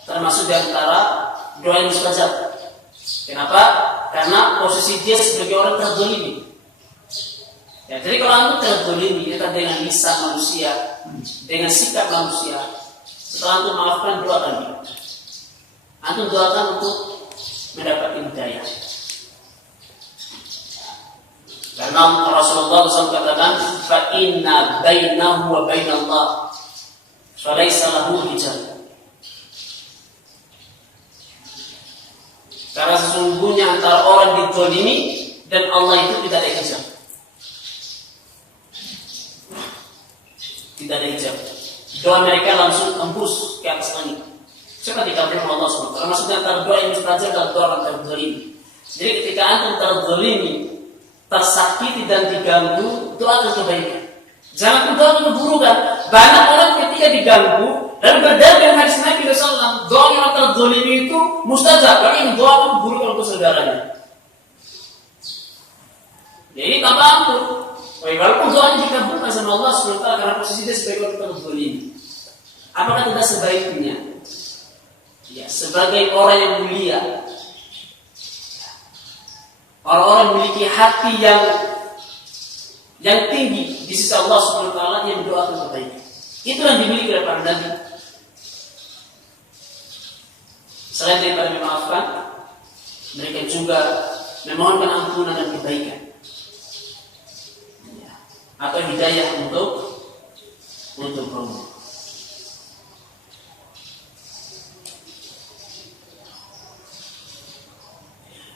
termasuk di antara doa yang mustajab. Kenapa? Karena posisi dia sebagai orang terzalimi. Ya, jadi kalau antum terzalimi, itu dengan lisan manusia, dengan sikap manusia, setelah antum maafkan, doakan dia. Antum doakan untuk mendapatkan hidayah. Karena Rasulullah SAW katakan, "Fa inna bainahu wa bainallah falaysa lahu hijab." Karena sesungguhnya antara orang dizalimi dan Allah itu tidak ada hijab. Tidak ada hijab. Doa mereka langsung tembus ke atas langit. Coba dikatakan Allah SWT. Maksudnya antara doa yang mustajab adalah doa orang terzalimi. Jadi ketika antum terzalimi, tersakiti dan diganggu, doakan kebaikan. Jangan doakan keburukan. Banyak orang ketika diganggu dan berdalil hadis Nabi SAW, doa yang terzalimi itu mustajab. Karena ini doa keburukan untuk saudaranya. Jadi tanpa ampun. Walaupun doanya dikabulkan sama Allah SWT karena posisi dia sebagai orang terzalimi. Apakah tidak sebaiknya? Ya, sebagai orang yang mulia, orang-orang memiliki hati yang tinggi di sisi Allah Subhanahu wa taala, yang mendoakan kebaikan. Itu yang dimiliki oleh para nabi. Selain daripada memaafkan, mereka juga memohonkan ampunan dan kebaikan, ya, atau hidayah untuk kaum.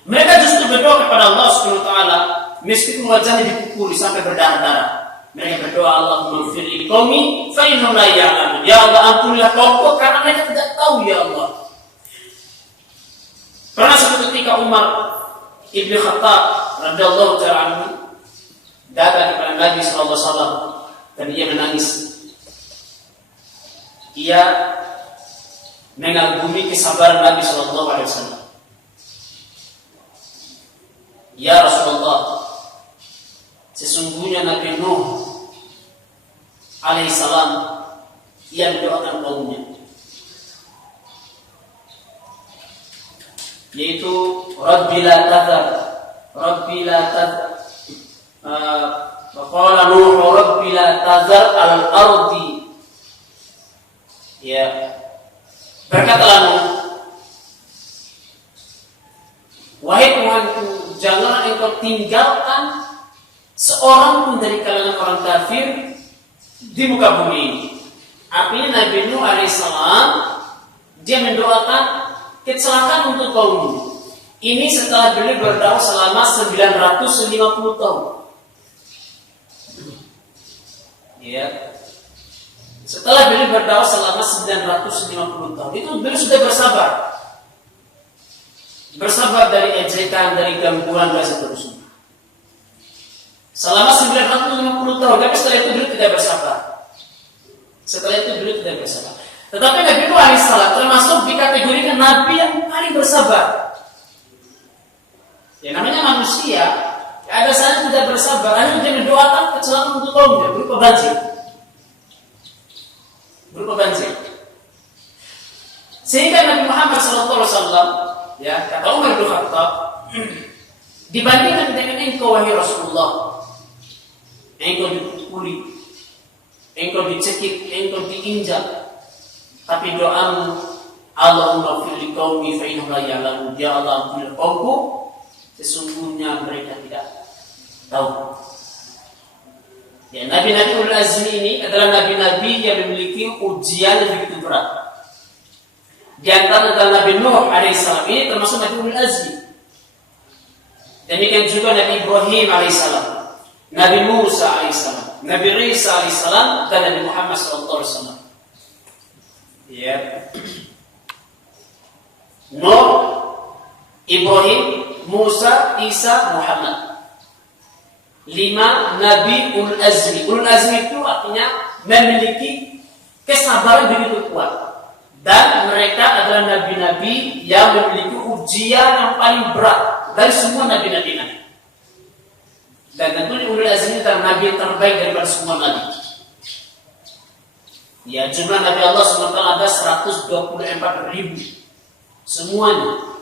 Mereka justru berdoa kepada Allah Subhanahu wa taala meskipun wajahnya dipukuli sampai berdarah-darah. Mereka berdoa, Allahumma ighfir li qaumi fa innahum la ya'lamun. Ya Allah, ampunilah kaumku karena mereka tidak tahu, ya Allah. Pernah suatu ketika Umar Ibn Khattab radhiyallahu ta'ala anhu datang kepada Nabi sallallahu alaihi wasallam dan dia menangis. Ia mengagumi kesabaran Nabi sallallahu alaihi wasallam. Ya Rasulullah, sesungguhnya Nabi Nuh alaihissalam ia mendoakan kaumnya, yaitu Rabbi la tadhar, Rabbi la tadhar. Qala Nuh Rabbi la tadhar al-ardi. Ya, berkatalah Nuh, wahai Tuhanku, janganlah engkau tinggalkan seorang pun dari kalangan orang kafir di muka bumi ini. Artinya Nabi Nuh alaihissalam dia mendoakan kecelakaan untuk kaumnya. Ini setelah beliau berdakwah selama 950 tahun. Ya. Setelah beliau berdakwah selama 950 tahun, itu beliau sudah bersabar. Bersabar dari ejekan, dari gangguan dan seterusnya. Selama 950 tahun, tapi setelah itu beliau tidak bersabar. Tetapi Nabi Nuh alaihissalam termasuk dikategorikan Nabi yang paling bersabar. Ya, namanya manusia, ada saat tidak bersabar, hanya dia mendoakan kecelakaan untuk kaumnya berupa banjir. Sehingga Nabi Muhammad SAW, ya, kata Umar bin Khattab, dibandingkan dengan engkau wahai Rasulullah, engkau dipukuli, engkau dicekik, engkau diinjak, tapi doamu, Allahumma ighfir li qaumi fa innahum la ya'lamun. Ya Allah, ampunilah kaumku, sesungguhnya mereka tidak tahu. Ya, Nabi-Nabi ulul azmi ini adalah Nabi-Nabi yang memiliki ujian yang begitu berat. Di antara adalah Nabi Nuh alaihissalam, ini termasuk Nabi ulul azmi. Demikian juga Nabi Ibrahim alaihissalam, Nabi Musa alaihissalam, Nabi Isa alaihissalam, dan Nabi Muhammad sallallahu alaihi wasallam. Ya. Nuh, Ibrahim, Musa, Isa, Muhammad. 5 Nabi ulul azmi. Ulul azmi itu artinya memiliki kesabaran begitu kuat. Dan mereka adalah nabi-nabi yang memiliki ujian yang paling berat dari semua nabi-nabi. Dan tentunya ulul azmi adalah nabi yang terbaik daripada semua nabi. Ya, jumlah Nabi Allah SWT ada 124.000 semuanya.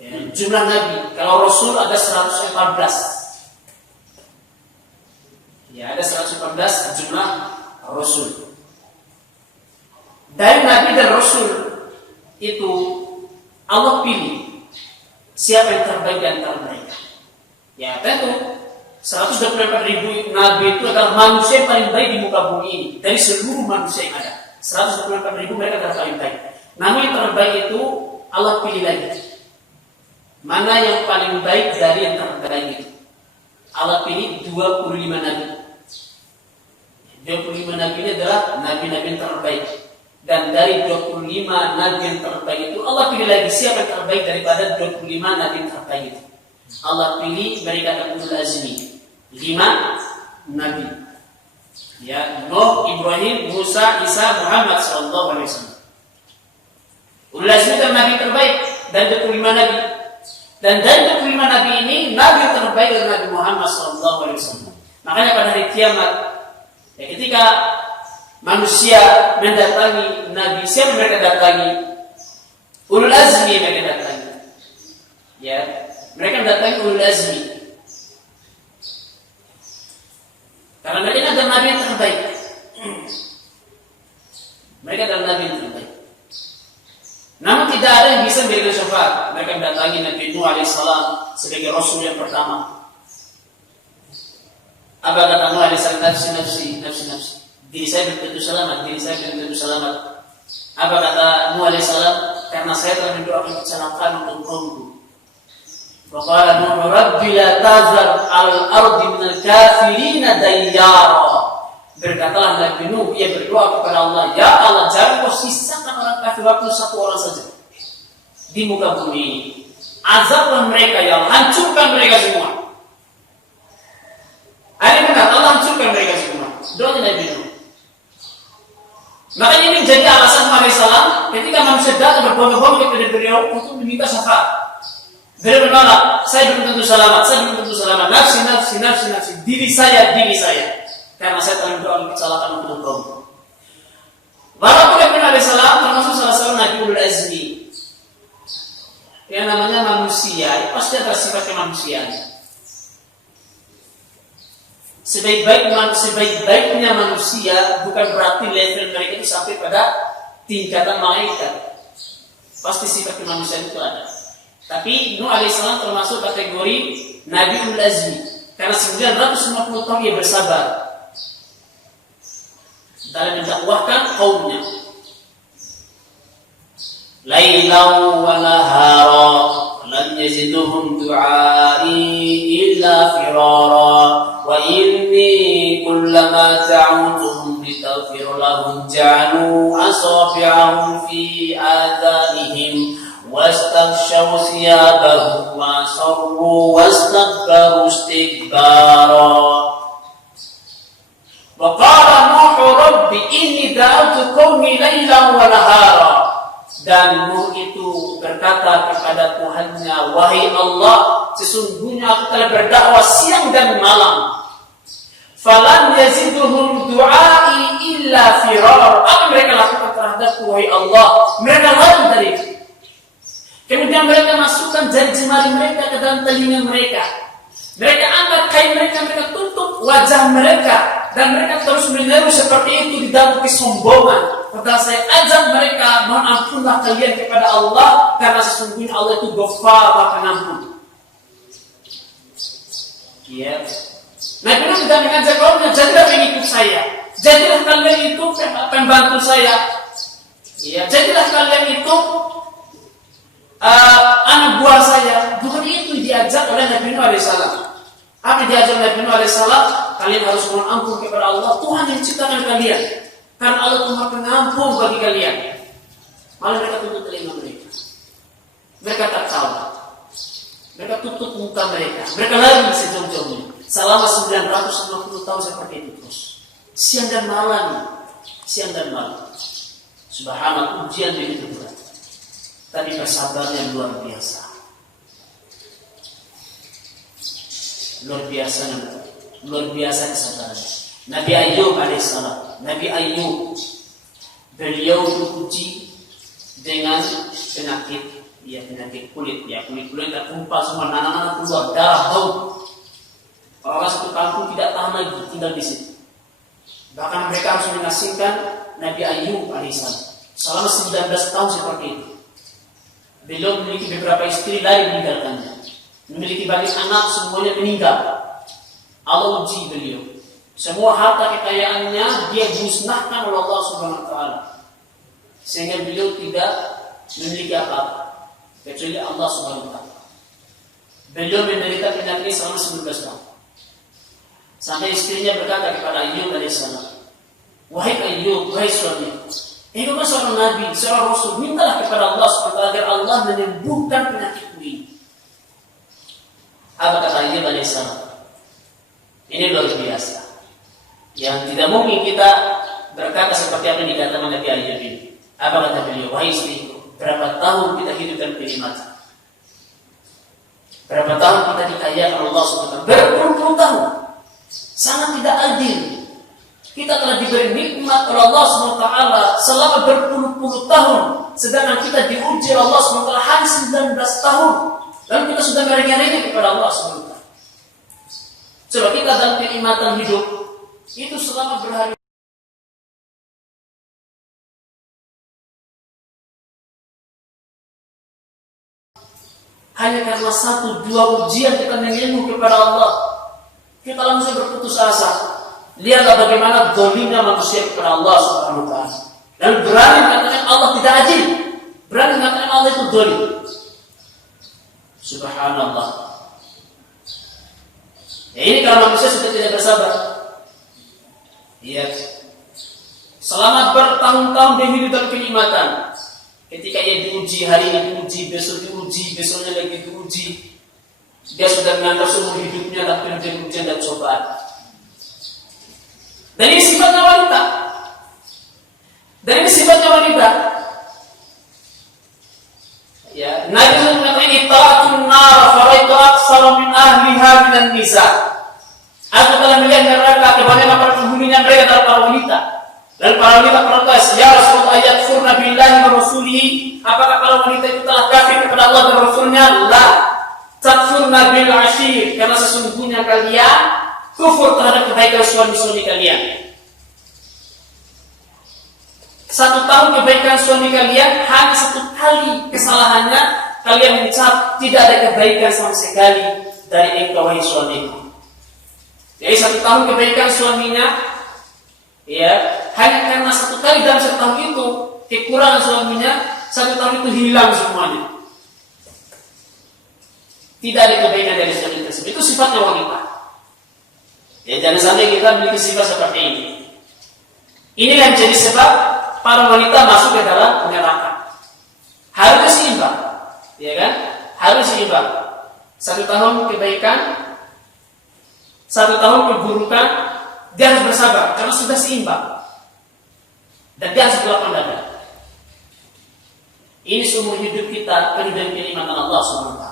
Ya, jumlah Nabi, kalau Rasul ada 114. Ya, ada 114 jumlah Rasul. Dari Nabi dan Rasul itu Allah pilih siapa yang terbaik di antara mereka. Ya, tentu 124.000 Nabi itu adalah manusia yang paling baik di muka bumi ini. Dari seluruh manusia yang ada, 124.000 mereka adalah paling baik. Namun yang terbaik itu Allah pilih lagi. Mana yang paling baik dari yang terbaik itu? Allah pilih 25 Nabi. 25 Nabi ini adalah Nabi-Nabi yang terbaik. Dan dari 25 Nabi yang terbaik itu Allah pilih lagi siapa yang terbaik daripada 25 Nabi yang terbaik itu. Allah pilih mereka ulul azmi 5 Nabi. Ya, Nuh, Ibrahim, Musa, Isa, Muhammad sallallahu alaihi wasallam. Ulul azmi adalah Nabi terbaik dan 25 Nabi. Dan dari 25 Nabi ini Nabi yang terbaik adalah Nabi Muhammad sallallahu alaihi wasallam. Makanya pada hari kiamat, ya, ketika manusia mendatangi Nabi, siapa mereka datangi? Ulul azmi mereka datangi. Ya, mereka mendatangi ulul azmi. Karena mereka adalah Nabi yang terbaik. Mereka adalah Nabi yang terbaik. Namun tidak ada yang bisa memberikan syafaat. Mereka mendatangi Nabi Nuh alaihissalam sebagai Rasul yang pertama. Apa kata Nuh alaihissalam? Nafsi. Diri saya belum tentu selamat. Apa kata Nuh alaihissalam? Karena saya telah mendoakan kecelakaan untuk kaumku. Faqala Nuh rabbi la tazar al-ardi minal kafirina dayyara. Berkatalah Nabi Nuh, ia berdoa kepada Allah, ya Allah, jangan kau sisakan orang kafir waktu satu orang saja di muka bumi ini. Azablah mereka, ya Allah, hancurkan mereka semua. Hari benar, Allah hancurkan mereka semua. Doa Nabi Nuh. Makanya ini menjadi alasan Muhammad SAW ketika manusia datang berbondong-bondong kepada beliau untuk meminta syafaat. Beliau menolak, saya belum tentu selamat, saya belum tentu selamat. Nafsi, nafsi, nafsi, nafsi. Diri saya. Karena saya telah berdoa kecelakaan untuk kaum. Walaupun Nabi SAW termasuk salah seorang Nabi Ulul Azmi. Yang namanya manusia, pasti ada sifat kemanusiaan. Sebaik-baiknya manusia bukan berarti level mereka itu sampai pada tingkatan malaikat. Pasti sifat kemanusiaan itu ada. Tapi Nuh alaihissalam termasuk kategori Nabi Ulul Azmi karena 950 tahun ia bersabar dalam mendakwahkan kaumnya. Lailan wa nahara lam yaziduhum du'ai illa firara wa inni kullama ta'utuhum litaghfir lahum ja'alu asabi'ahum fi adhanihim wastaghshaw thiyabahum wa sarru wastakbaru istikbara. Wa qala Nuh rabbi inni da'awtu qaumi lailan wa nahara. Dan Nuh itu berkata kepada Tuhannya, wahai Allah, sesungguhnya aku telah berdakwah siang dan malam. Falam yaziduhum du'ai illa firar. Apa mereka lakukan terhadapku, wahai Allah? Mereka lari dariku. Kemudian mereka masukkan jari jemari mereka ke dalam telinga mereka. Mereka angkat kain mereka tutup wajah mereka. Dan mereka terus menyeru seperti itu di dalam kesombongan. Padahal saya ajak mereka, mohon ampunlah kalian kepada Allah. Karena sesungguhnya Allah itu Ghafar, Maha Pengampun. Ya. Nabi Nuh sudah mengajak kaumnya, jadilah pengikut saya. Jadilah kalian itu pembantu saya. Ya, jadilah kalian itu anak buah saya. Bukan itu diajak oleh Nabi Nuh alaihissalam. Apa diajak Nabi Nuh alaihissalam? Kalian harus mohon ampun kepada Allah, Tuhan yang ciptakan kalian. Karena Allah itu Maha Pengampun bagi kalian. Malah mereka tutup telinga mereka. Mereka tak tahu. Mereka tutup muka mereka. Mereka lari sejauh-jauhnya. Selama 950 tahun seperti itu terus. Siang dan malam. Subhanallah, ujian begitu berat. Tapi persabaran luar biasa. Luar biasa kesabaran. Nabi Ayub alaihissalam. Beliau diuji dengan penyakit kulit. Kulit terkumpal semua, nanah keluar darah bau. Orang satu kampung tidak tahan lagi tinggal di situ. Bahkan mereka harus mengasingkan Nabi Ayub alaihissalam selama 19 tahun seperti itu. Beliau memiliki beberapa istri lari meninggalkannya. Memiliki banyak anak, semuanya meninggal. Allah uji beliau. Semua harta kekayaannya dia musnahkan oleh Allah Subhanahu wa taala. Sehingga beliau tidak memiliki apa-apa kecuali Allah Subhanahu wa taala. Beliau menderita penyakit selama 19 tahun. Sampai istrinya berkata kepada Ayub alaihissalam, wahai Ayub, wahai suami, ini bukan seorang nabi, seorang rasul, mintalah kepada Allah Subhanahu wa taala agar Allah menyembuhkan penyakitmu ini. Apa kata Ayub alaihissalam? Ini luar biasa. Yang tidak mungkin kita berkata seperti apa yang dikatakan Nabi Ayub ini. Apa kata beliau? Wahai istriku, berapa tahun kita hidup dalam kenikmatan? Berapa tahun kita dikayakan Allah SWT? Berpuluh-puluh tahun. Sangat tidak adil. Kita telah diberi nikmat oleh Allah SWT selama berpuluh-puluh tahun. Sedangkan kita diuji oleh Allah SWT hanya 19 tahun. Lalu kita sudah merengek-rengek kepada Allah SWT. Coba kita dalam kenikmatan hidup itu selama berhari. Hanya karena 1-2 ujian kita mengeluh kepada Allah, kita langsung berputus asa. Lihatlah bagaimana dolimnya manusia kepada Allah Subhanahu wa taala. Dan berani mengatakan Allah tidak adil. Berani mengatakan Allah itu dolim. Subhanallah. Ya, ini kalau manusia sudah tidak bersabar. Iya. Selama bertahun-tahun dia hidup dalam kenikmatan. Ketika ia diuji, hari ini diuji, besok diuji, besoknya lagi diuji. Dia sudah menganggap seumur hidupnya adalah ujian dan cobaan. Dan ini sifatnya wanita. Ya, Nabi mengatakan ita'atun nar faraitu aksara min ahliha minan nisa. Aku telah melihat neraka kebanyakan para penghuninya mereka adalah para wanita. Dan para wanita protes, ya Rasulullah yakfurna billahi wa rasulihi. Apakah para wanita itu telah kafir kepada Allah dan Rasulnya? La. Takfurna bil ashir. Karena sesungguhnya kalian kufur terhadap kebaikan suami-suami kalian. 1 tahun kebaikan suami kalian, hanya 1 kali kesalahannya kalian mencap tidak ada kebaikan sama sekali dari engkau wahai suamiku. Jadi 1 tahun kebaikan suaminya, ya, hanya karena 1 kali dalam 1 tahun itu kekurangan suaminya, 1 tahun itu hilang semuanya. Tidak ada kebaikan dari suami tersebut. Itu sifatnya wanita. Ya, jangan sampai kita memiliki sifat seperti ini. Inilah yang menjadi sebab para wanita masuk ke dalam neraka. Harus seimbang, ya kan? Harus seimbang. 1 tahun kebaikan, 1 tahun keburukan, dia harus bersabar karena sudah seimbang. Dan dia harus berlapang dada. Ini seumur hidup kita penuh dengan kenikmatan Allah SWT.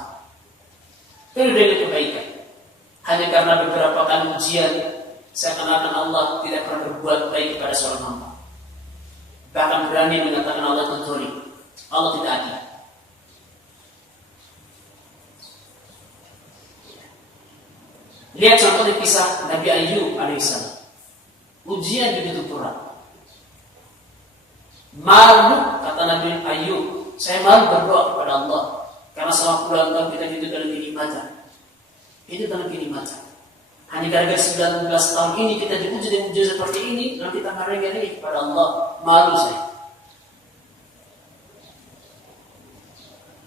Penuh dengan kebaikan. Hanya karena beberapa kali ujian, seakan-akan Allah tidak pernah berbuat baik kepada seorang hamba. Bahkan berani mengatakan Allah itu Allah tidak adil. Lihat contohnya kisah Nabi Ayub alaihissalam. Ujian begitu berat. Malu, kata Nabi Ayub, saya malu berdoa kepada Allah karena selama puluhan tahun kita hidup dalam kenikmatan. Hidup dalam kenikmatan. Hanya gara-gara 19 tahun ini kita diuji dengan ujian seperti ini, nanti kita merengek kepada Allah. Malu saya.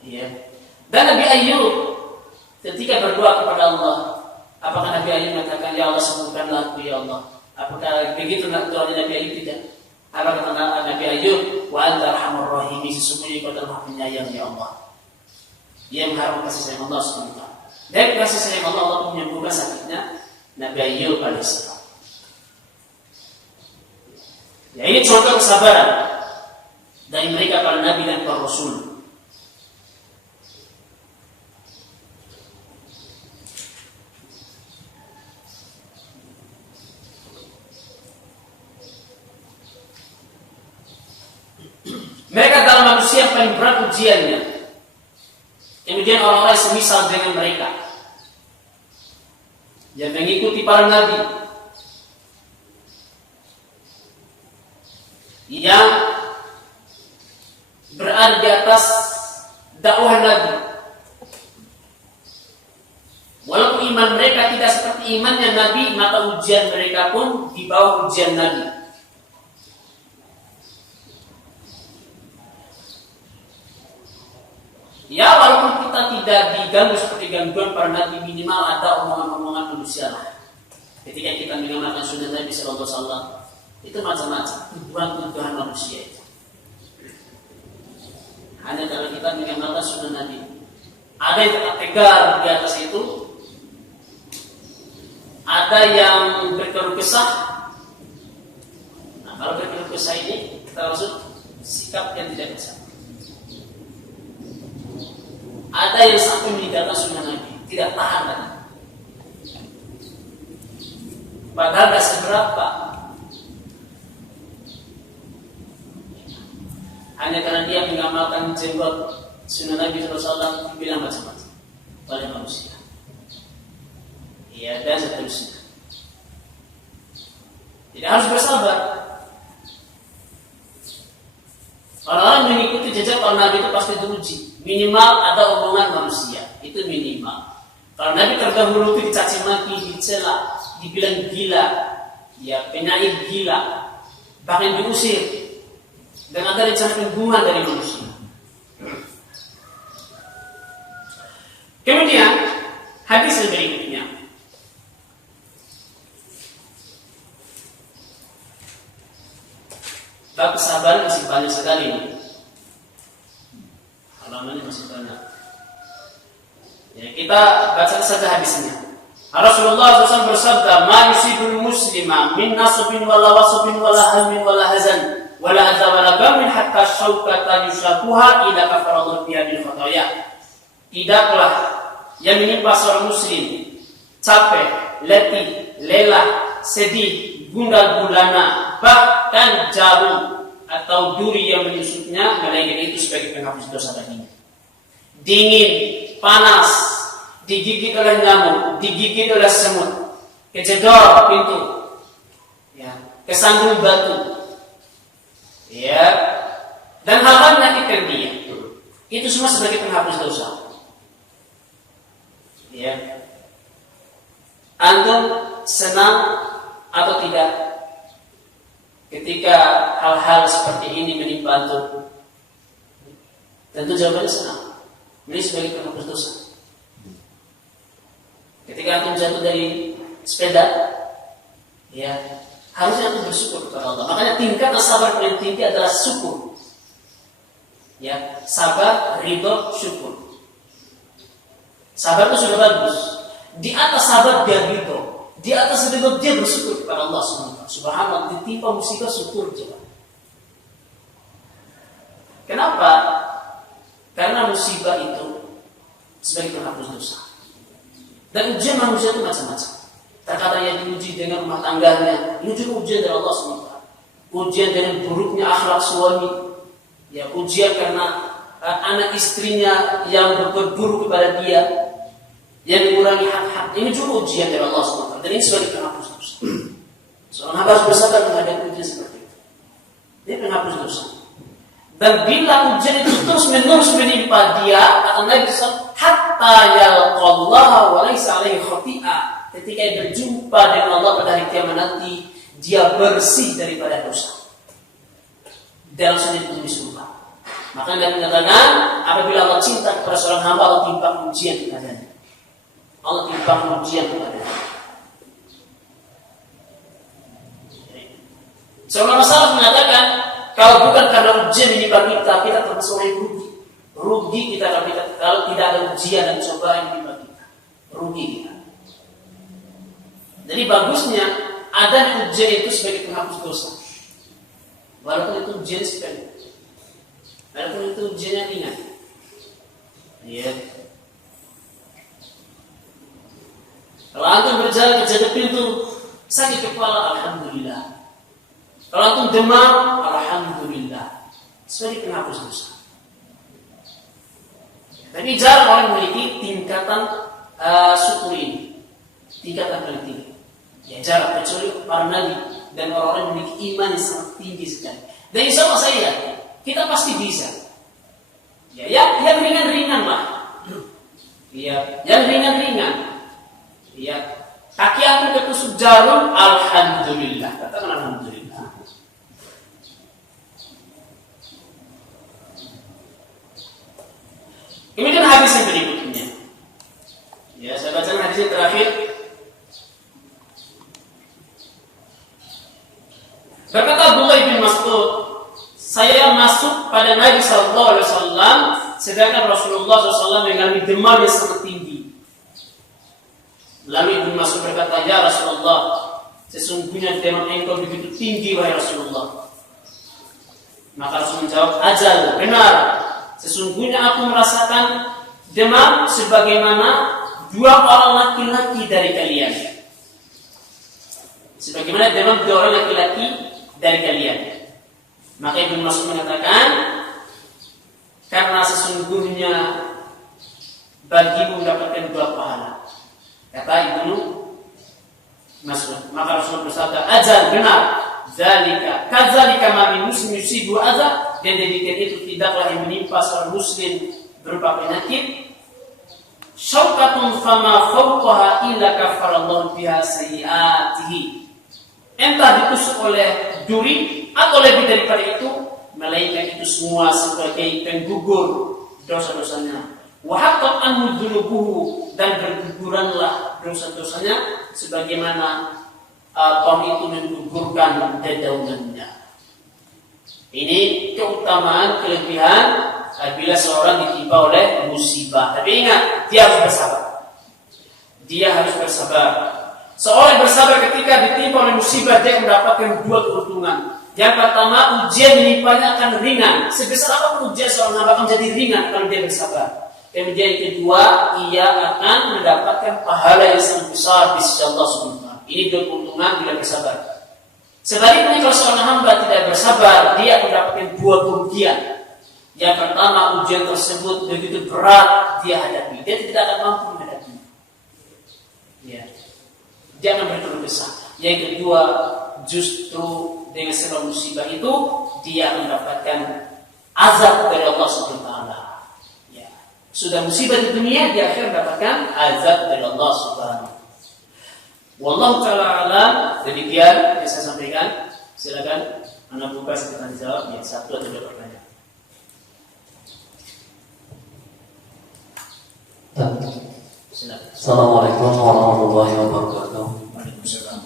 Iya. Dan Nabi Ayub ketika berdoa kepada Allah, apakah Nabi Ayub mengatakan, ya Allah sembuhkanlah aku ya Allah? Apakah begitu doanya Nabi Ayub? Tidak. Apa kata Nabi Ayub? Wa anta arhamur rahimin, sesungguhnya kau adalah penyayang ya Allah. Dia mengharapkan kasih sayang Allah SWT. Dan kasih sayang Allah, Allah menyembuhkan sakitnya Nabi Ayub alaihissalam. Ya, ini contoh kesabaran dari mereka para nabi dan para rasul. Mereka adalah manusia yang paling berat ujiannya. Kemudian orang-orang semisal dengan mereka yang mengikuti para nabi, yang berada di atas dakwah nabi. Walaupun iman mereka tidak seperti imannya nabi, maka ujian mereka pun di bawah ujian nabi. Ya, walaupun kita tidak diganggu seperti gangguan para nabi, minimal ada omongan-omongan manusia lah. Ketika kita mengamalkan sunnah Nabi Sallallahu Alaihi Wasallam, itu macam-macam tuduhan manusia itu. Hanya kalau kita mengamalkan sunnah Nabi, ada yang tetap tegar di atas itu, ada yang berkeluh kesah. Nah, kalau berkeluh kesah ini kita maksud sikap yang tidak bisa. Ada yang sampai meninggalkan sunnah Nabi, tidak tahan lagi. Padahal tidak seberapa. Hanya karena dia mengamalkan jenggot sunnah Nabi SAW, bilang macam-macam oleh manusia. Iya, dan seterusnya. Tidak harus bersabar. Orang-orang mengikuti jejak para Nabi itu pasti diuji. Minimal ada omongan manusia, itu minimal. Kalau Nabi terdahulu itu dicaci maki, dicela, dibilang gila, ya penyair gila, bahkan diusir, dan ada rencana pembunuhan dari manusia. Kemudian hadis yang berikutnya. Bab kesabaran masih banyak sekali ini. Halamannya masih banyak. Ya, kita baca saja hadisnya. Rasulullah SAW bersabda, "Ma yusibul muslima min nasabin wala wasabin wala hammin wala hazan wala adza wala gamin hatta syaukata yusakuha ila kafarallahu biha bil khataya." Tidaklah yang menimpa seorang muslim capek, letih, lelah, sedih, gundah gulana, bahkan jarum atau duri yang menyusutnya, melainkan itu sebagai penghapus dosa baginya. Dingin, panas, digigit oleh nyamuk, digigit oleh semut, kejedor pintu, ya, kesandung batu, ya, dan hal-hal menyakitkan dia, itu semua sebagai penghapus dosa. Ya, antum senang atau tidak ketika hal-hal seperti ini menimpa antum? Tentu jawabannya senang. Ini sebagai penghapus dosa. Ketika antum jatuh dari sepeda, ya, harusnya antum bersyukur kepada Allah. Makanya tingkat sabar paling tinggi adalah syukur. Ya, sabar, ridho, syukur. Sabar itu sudah bagus. Di atas sabar dia ridho. Di atas ridho dia bersyukur kepada Allah SWT. Subhanallah, ditimpa musibah syukur coba. Kenapa? Karena musibah itu sebagai penghapus dosa. Dan ujian manusia itu macam-macam. Terkadang yang diuji dengan rumah tangganya, ini juga ujian dari Allah SWT. Ujian dengan buruknya akhlak suami, ya, ujian karena anak istrinya yang berbuat buruk kepada dia, yang mengurangi hak-hak. Ini juga ujian dari Allah SWT. Dan ini sebagai penghapus dosa. Seorang hamba harus bersabar menghadapi ujian seperti itu. Ini penghapus dosa. Dan bila ujian itu terus menerus menimpa dia, kata Nabi SAW, hatta yalqallaha wa laisa alaihi khati'ah. Ketika dia berjumpa dengan Allah pada hari kiamat nanti, dia bersih daripada dosa. Dia langsung dituntut di surga. Maka Nabi mengatakan, apabila Allah cinta kepada seorang hamba, Allah timpang ujian kepadanya. Allah timpang ujian kepadanya. Seorang masalah mengatakan, kalau bukan karena ujian menimpa kita, kita termasuk orang yang rugi. Rugi kita kalau tidak ada ujian dan cobaan yang menimpa kita. Rugi kita. Jadi bagusnya ada ujian itu sebagai penghapus dosa. Walaupun itu ujian sekali. Walaupun itu ujiannya ringan. Iya. Kalau antum berjalan ke jaga pintu sakit kepala, alhamdulillah. Kalau antum demam, alhamdulillah. Sebagai penghapus dosa. Tapi jarang orang memiliki tingkatan syukur ini. Tingkatan paling tinggi. Ya jarang, kecuali para nabi dan orang-orang yang memiliki iman yang sangat tinggi sekali. Dan insya Allah saya yakin, kita pasti bisa. Ya, yang ringan-ringan lah. Ya, yang ringan-ringan. Ya, kaki antum ketusuk jarum, alhamdulillah. Katakan alhamdulillah. Kemudian hadis yang berikutnya. Ya, saya bacakan hadis yang terakhir. Berkata Abdullah bin Mas'ud, saya masuk pada Nabi SAW, sedangkan Rasulullah SAW mengalami demam yang sangat tinggi. Lalu Ibnu Mas'ud berkata, ya Rasulullah, sesungguhnya demam engkau begitu tinggi wahai Rasulullah. Maka Rasul menjawab, ajal, benar. Sesungguhnya aku merasakan demam sebagaimana dua orang laki-laki dari kalian. Sebagaimana demam dua orang laki-laki dari kalian. Maka Ibnu Mas'ud mengatakan, karena sesungguhnya bagimu mendapatkan dua pahala. Kata Ibnu Mas'ud. Maka Rasul bersabda, ajal, benar. Zalika, kadzalika ma min muslim yusibu adza, dan demikian itu tidaklah yang menimpa seorang muslim berupa penyakit syaukatun fama fawqaha illa kafarallahu biha sayyi'atihi. Entah ditusuk oleh duri atau lebih daripada itu, melainkan itu semua sebagai penggugur dosa-dosanya. Wa haqqat anhu dzunubuhu, dan berguguranlah dosa-dosanya sebagaimana pohon itu menggugurkan daunannya. Ini keutamaan kelebihan bila seorang ditimpa oleh musibah. Tapi ingat, dia harus bersabar. Dia harus bersabar. Seorang yang bersabar ketika ditimpa oleh musibah, dia mendapatkan dua keuntungan. Yang pertama, ujian menimpanya akan ringan. Sebesar apapun ujian seorang hamba akan menjadi ringan kalau dia bersabar. Kemudian yang kedua, ia akan mendapatkan pahala yang sangat besar di sisi Allah Subhanahu wa taala. Ini dua keuntungan bila bersabar. Sebaliknya kalau seorang hamba tidak bersabar, dia akan mendapatkan dua kerugian. Yang pertama, ujian tersebut begitu berat dia hadapi, dia tidak akan mampu menghadapi. Ya. Dia akan berkeluh kesah. Yang kedua, justru dengan sebab musibah itu dia akan mendapatkan azab dari Allah Subhanahu wa taala. Ya. Sudah musibah di dunia, dia akan mendapatkan azab dari Allah Subhanahu. Wallahu taala alam. Demikian yang saya sampaikan. Silakan Anda buka sekitar dijawab ya, satu atau dua pertanyaan. Silakan. Assalamualaikum warahmatullahi wabarakatuh. Waalaikumsalam.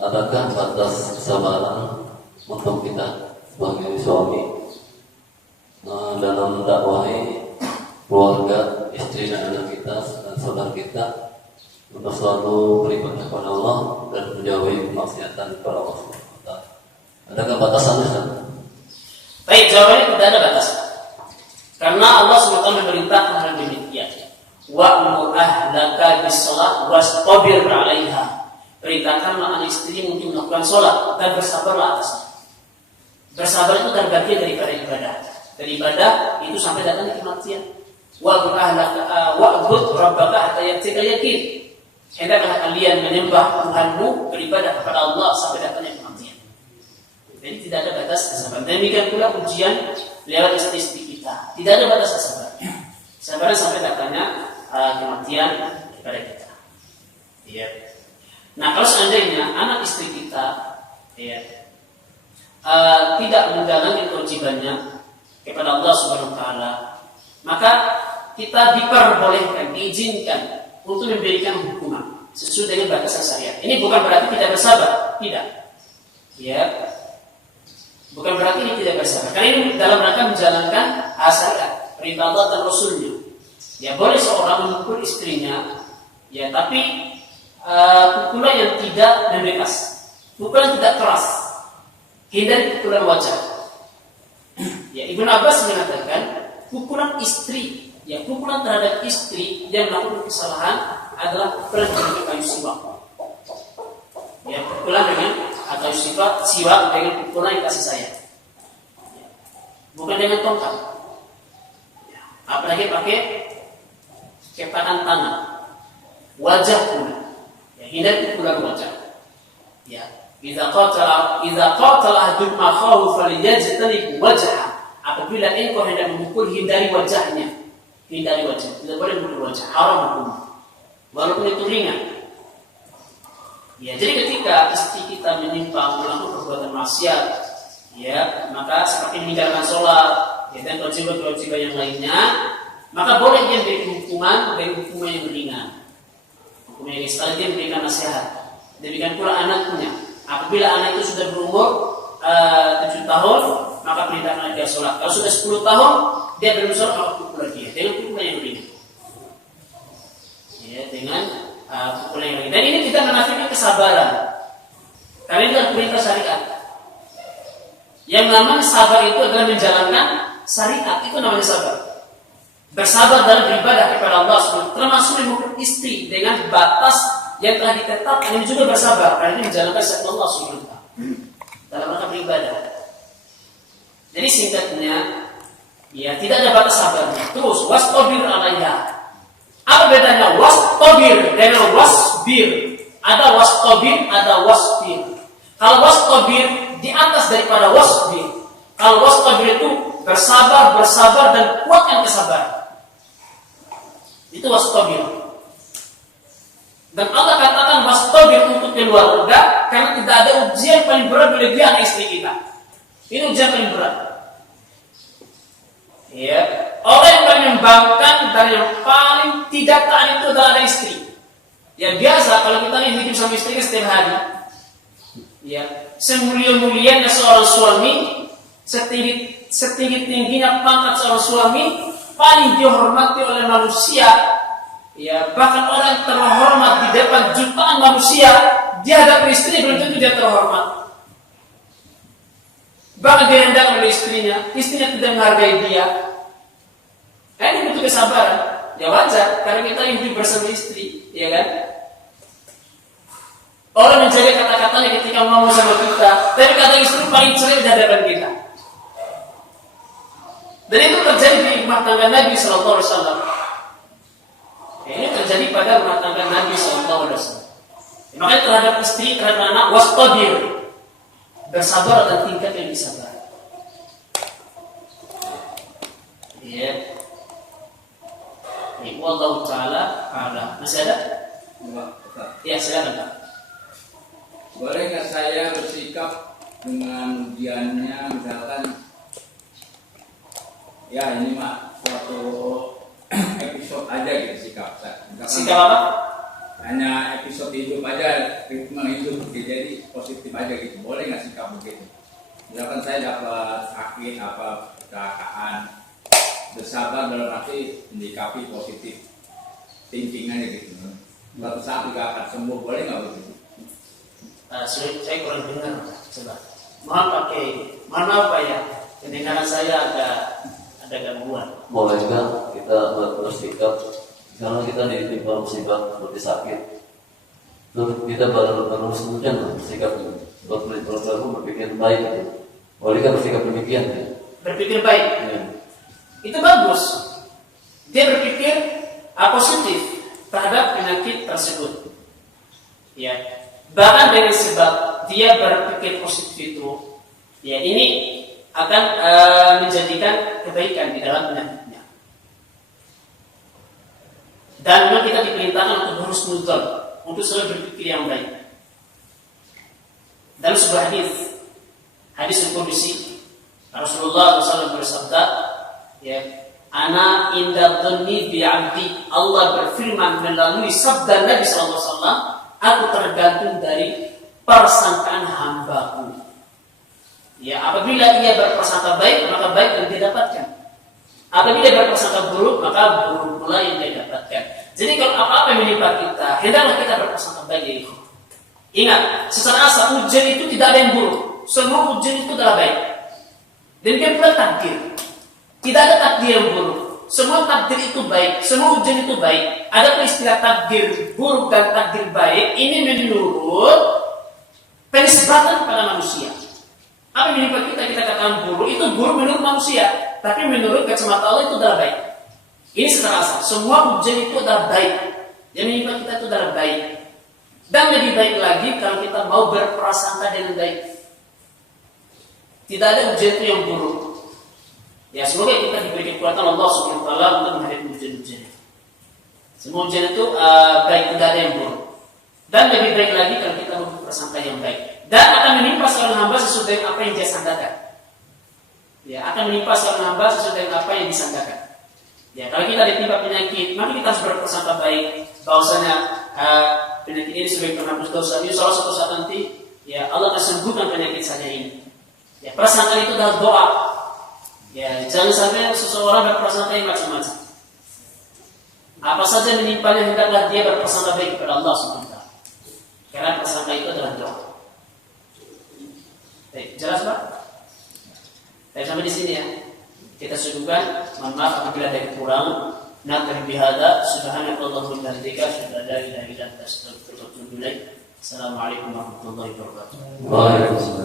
Adakah batas kesabaran untuk kita sebagai suami dalam mendakwahi keluarga, istri dan anak kita dan saudara kita untuk selalu beribadah kepada Allah dan menjauhi kemaksiatan kepada Allah Subhanahu wa taala? Adakah batasannya? Baik, jawabannya tidak ada batasan. Karena Allah SWT memerintahkan hal demikian. Wa'mur ahlaka bis-shalah wastabir 'alaiha. Perintahkanlah anak istri untuk melakukan sholat dan bersabarlah atasnya. Bersabar itu terbagian daripada ibadah. Dari ibadah itu sampai datang kematian. Wa'bud ahlaka wa'bud rabbaka hatta yatika yakin. Hendaklah kalian menyembah Tuhanmu, beribadah kepada Allah sampai datangnya kematian. Jadi tidak ada batas kesabaran. Demikian pula ujian lewat istri-istri kita. Tidak ada batas kesabaran. Sabaran sampai datangnya kematian kepada kita. Iya. Nah, kalau seandainya anak istri kita tidak menjalani kewajibannya kepada Allah Subhanahu wa taala, maka kita diperbolehkan, diizinkan untuk memberikan hukuman sesuai dengan batasan syariat. Ini bukan berarti tidak bersabar, tidak. Ya. Bukan berarti ini tidak bersabar. Karena ini dalam rangka menjalankan syariat, perintah Allah dan Rasulnya. Ya, boleh seorang memukul istrinya, ya, tapi pukulan yang tidak membekas, pukulan tidak keras, hindari pukulan wajah. Ya, Ibnu Abbas mengatakan pukulan istri, ya, pukulan terhadap istri yang melakukan kesalahan adalah pukulan dengan kayu siwak. Ya, pukulan dengan kayu siwak dengan pukulan yang kasih sayang. Ya, bukan dengan tongkat. Ya, apalagi pakai kepakan tangan, wajah pula. Hindari pukulan wajah. Ya, idza qatala ahadun akhahu falyajtanib wajha. Apabila engkau hendak memukul, hindari wajahnya. Hindari wajah. Tidak boleh memukul wajah. Haram hukum. Walaupun itu ringan. Ya, jadi ketika istri kita menimpa melakukan perbuatan maksiat, ya, maka seperti meninggalkan sholat, ya, dan kewajiban-kewajiban yang lainnya, maka boleh dia beri hukuman yang ringan. Kemudian sekali dia memberikan nasihat. Demikian pula anaknya. Apabila anak itu sudah berumur 7 tahun, maka perintahkan dia sholat. Kalau sudah 10 tahun, dia belum sholat, maka pukulan dia dengan pukulan yang ringan. Ya, dengan pukulan yang ringan. Dan ini tidak menafikan kesabaran. Karena ini adalah perintah syariat. Yang namanya sabar itu adalah menjalankan syariat. Itu namanya sabar. Bersabar dalam beribadah kepada Allah SWT, termasuk memukul istri dengan batas yang telah ditetapkan. Ini juga bersabar karena ini menjalankan syariat Allah SWT dalam rangka beribadah. Jadi singkatnya, ya, tidak ada batas sabarnya. Terus wastabir 'alaiha. Apa bedanya wastabir dengan wasbir? Ada wastabir, ada wasbir. Kalau wastabir di atas daripada wasbir. Kalau wastabir itu bersabar dan kuatkan kesabaran. Itu wastabir. Dan Allah katakan wastabir untuk keluarga karena tidak ada ujian paling berat bila dia anak istri kita. Ini ujian paling berat. Ya, orang yang paling membangkang dan yang paling tidak taat itu adalah istri. Ya biasa kalau kita hidup sama istri setiap hari. Ya, semulia-mulianya seorang suami, setinggi-tingginya pangkat seorang suami, paling dihormati oleh manusia. Ya, bahkan orang yang terhormat di depan jutaan manusia, di hadapan istri belum tentu dia terhormat. Bahkan direndahkan oleh istrinya tidak menghargai dia. Ini butuh kesabaran. Ya wajar, karena kita hidup bersama istri, ya kan? Orang menjaga kata-katanya ketika ngomong sama kita, tapi kata istri paling cerai di hadapan kita. Dan itu terjadi di rumah tangga Nabi Sallallahu Alaihi Wasallam. Ini terjadi pada rumah tangga Nabi Sallallahu Alaihi Wasallam. Makanya terhadap istri, terhadap anak, wastabir, bersabar dan tingkat yang disabar. Ya. Ini wallahu taala a'lam. Masih ada? Ya, silakan Pak. Boleh nggak saya bersikap dengan ujiannya, misalkan ya ini mah suatu episode aja gitu sikap saya. Sikap apa? Hanya episode hidup aja, ritme hidup, jadi positif aja gitu. Boleh nggak sikap begitu? Misalkan saya dapat sakit apa kecelakaan, bersabar dalam arti menyikapi positif thinking aja gitu. Suatu saat juga akan sembuh, boleh nggak begitu? Saya kurang dengar, coba. Mohon maaf Pak ya, kedengaran saya ada gangguan. Bolehkah kita bersikap karena kita ditimpa musibah seperti sakit, terus kita baru semuanya bersikap baru berpikir baik gitu. Bolehkah bersikap demikian? Ya? Berpikir baik, Ya. itu bagus. Dia berpikir positif terhadap penyakit tersebut. Ya, bahkan dari sebab dia berpikir positif itu, ya ini akan menjadikan kebaikan di dalam penyakitnya. Dan memang kita diperintahkan untuk berhusnudzon, untuk selalu berpikir yang baik. Dalam sebuah hadis qudsi, Rasulullah SAW bersabda, ya, ana inda dhanni bi 'abdi. Allah berfirman melalui sabda Nabi SAW, aku tergantung dari persangkaan hambaku. Ya, apabila ia berprasangka baik, maka baik yang dia dapatkan. Apabila berprasangka buruk, maka buruk pula yang dia dapatkan. Jadi kalau apa-apa yang menimpa kita, hendaklah kita berprasangka baik ya ikhwan. Ingat, secara asal ujian itu tidak ada yang buruk. Semua ujian itu adalah baik. Demikian pula takdir. Tidak ada takdir yang buruk. Semua takdir itu baik. Semua ujian itu baik. Ada istilah takdir buruk dan takdir baik. Ini menurut penisbatan pada manusia. Apa yang menimpa kita katakan buruk, itu buruk menurut manusia. Tapi menurut kacamata Allah itu adalah baik. Ini secara asal. Semua ujian itu adalah baik. Yang menimpa kita itu adalah baik. Dan lebih baik lagi kalau kita mau berprasangka dengan baik. Tidak ada ujian itu yang buruk. Ya, semoga kita diberi kekuatan Allah Subhanahu wa taala untuk menghadapi ujian-ujian. Semua ujian itu baik, tidak ada yang buruk. Dan lebih baik lagi kalau kita mau berprasangka yang baik. Dan akan menimpa seorang hamba sesuai dengan apa yang dia sangkakan. Ya, akan menimpa seorang hamba sesuai dengan apa yang disangkakan. Ya, kalau kita ditimpa penyakit, maka kita harus berprasangka baik. Bahwasanya penyakit ini sebagai penghapus dosa. Ini salah satu saat nanti, ya Allah akan sembuhkan penyakit saya ini. Ya, prasangka itu adalah doa. Ya, jangan sampai seseorang berprasangka yang macam-macam. Apa saja menimpanya hendaklah dia berprasangka baik kepada Allah Subhanahu wa taala. Karena prasangka itu adalah doa. Baik, jelas Pak? Baik, sampai di sini ya. Kita cukupkan. Mohon maaf apabila ada kekurangan. Nakfi bihadza subhanakallahumma wa bihamdika asyhadu an la ilaha illa anta astaghfiruka wa atubu ilaik. Assalamualaikum warahmatullahi wabarakatuh. Waalaikumsalam.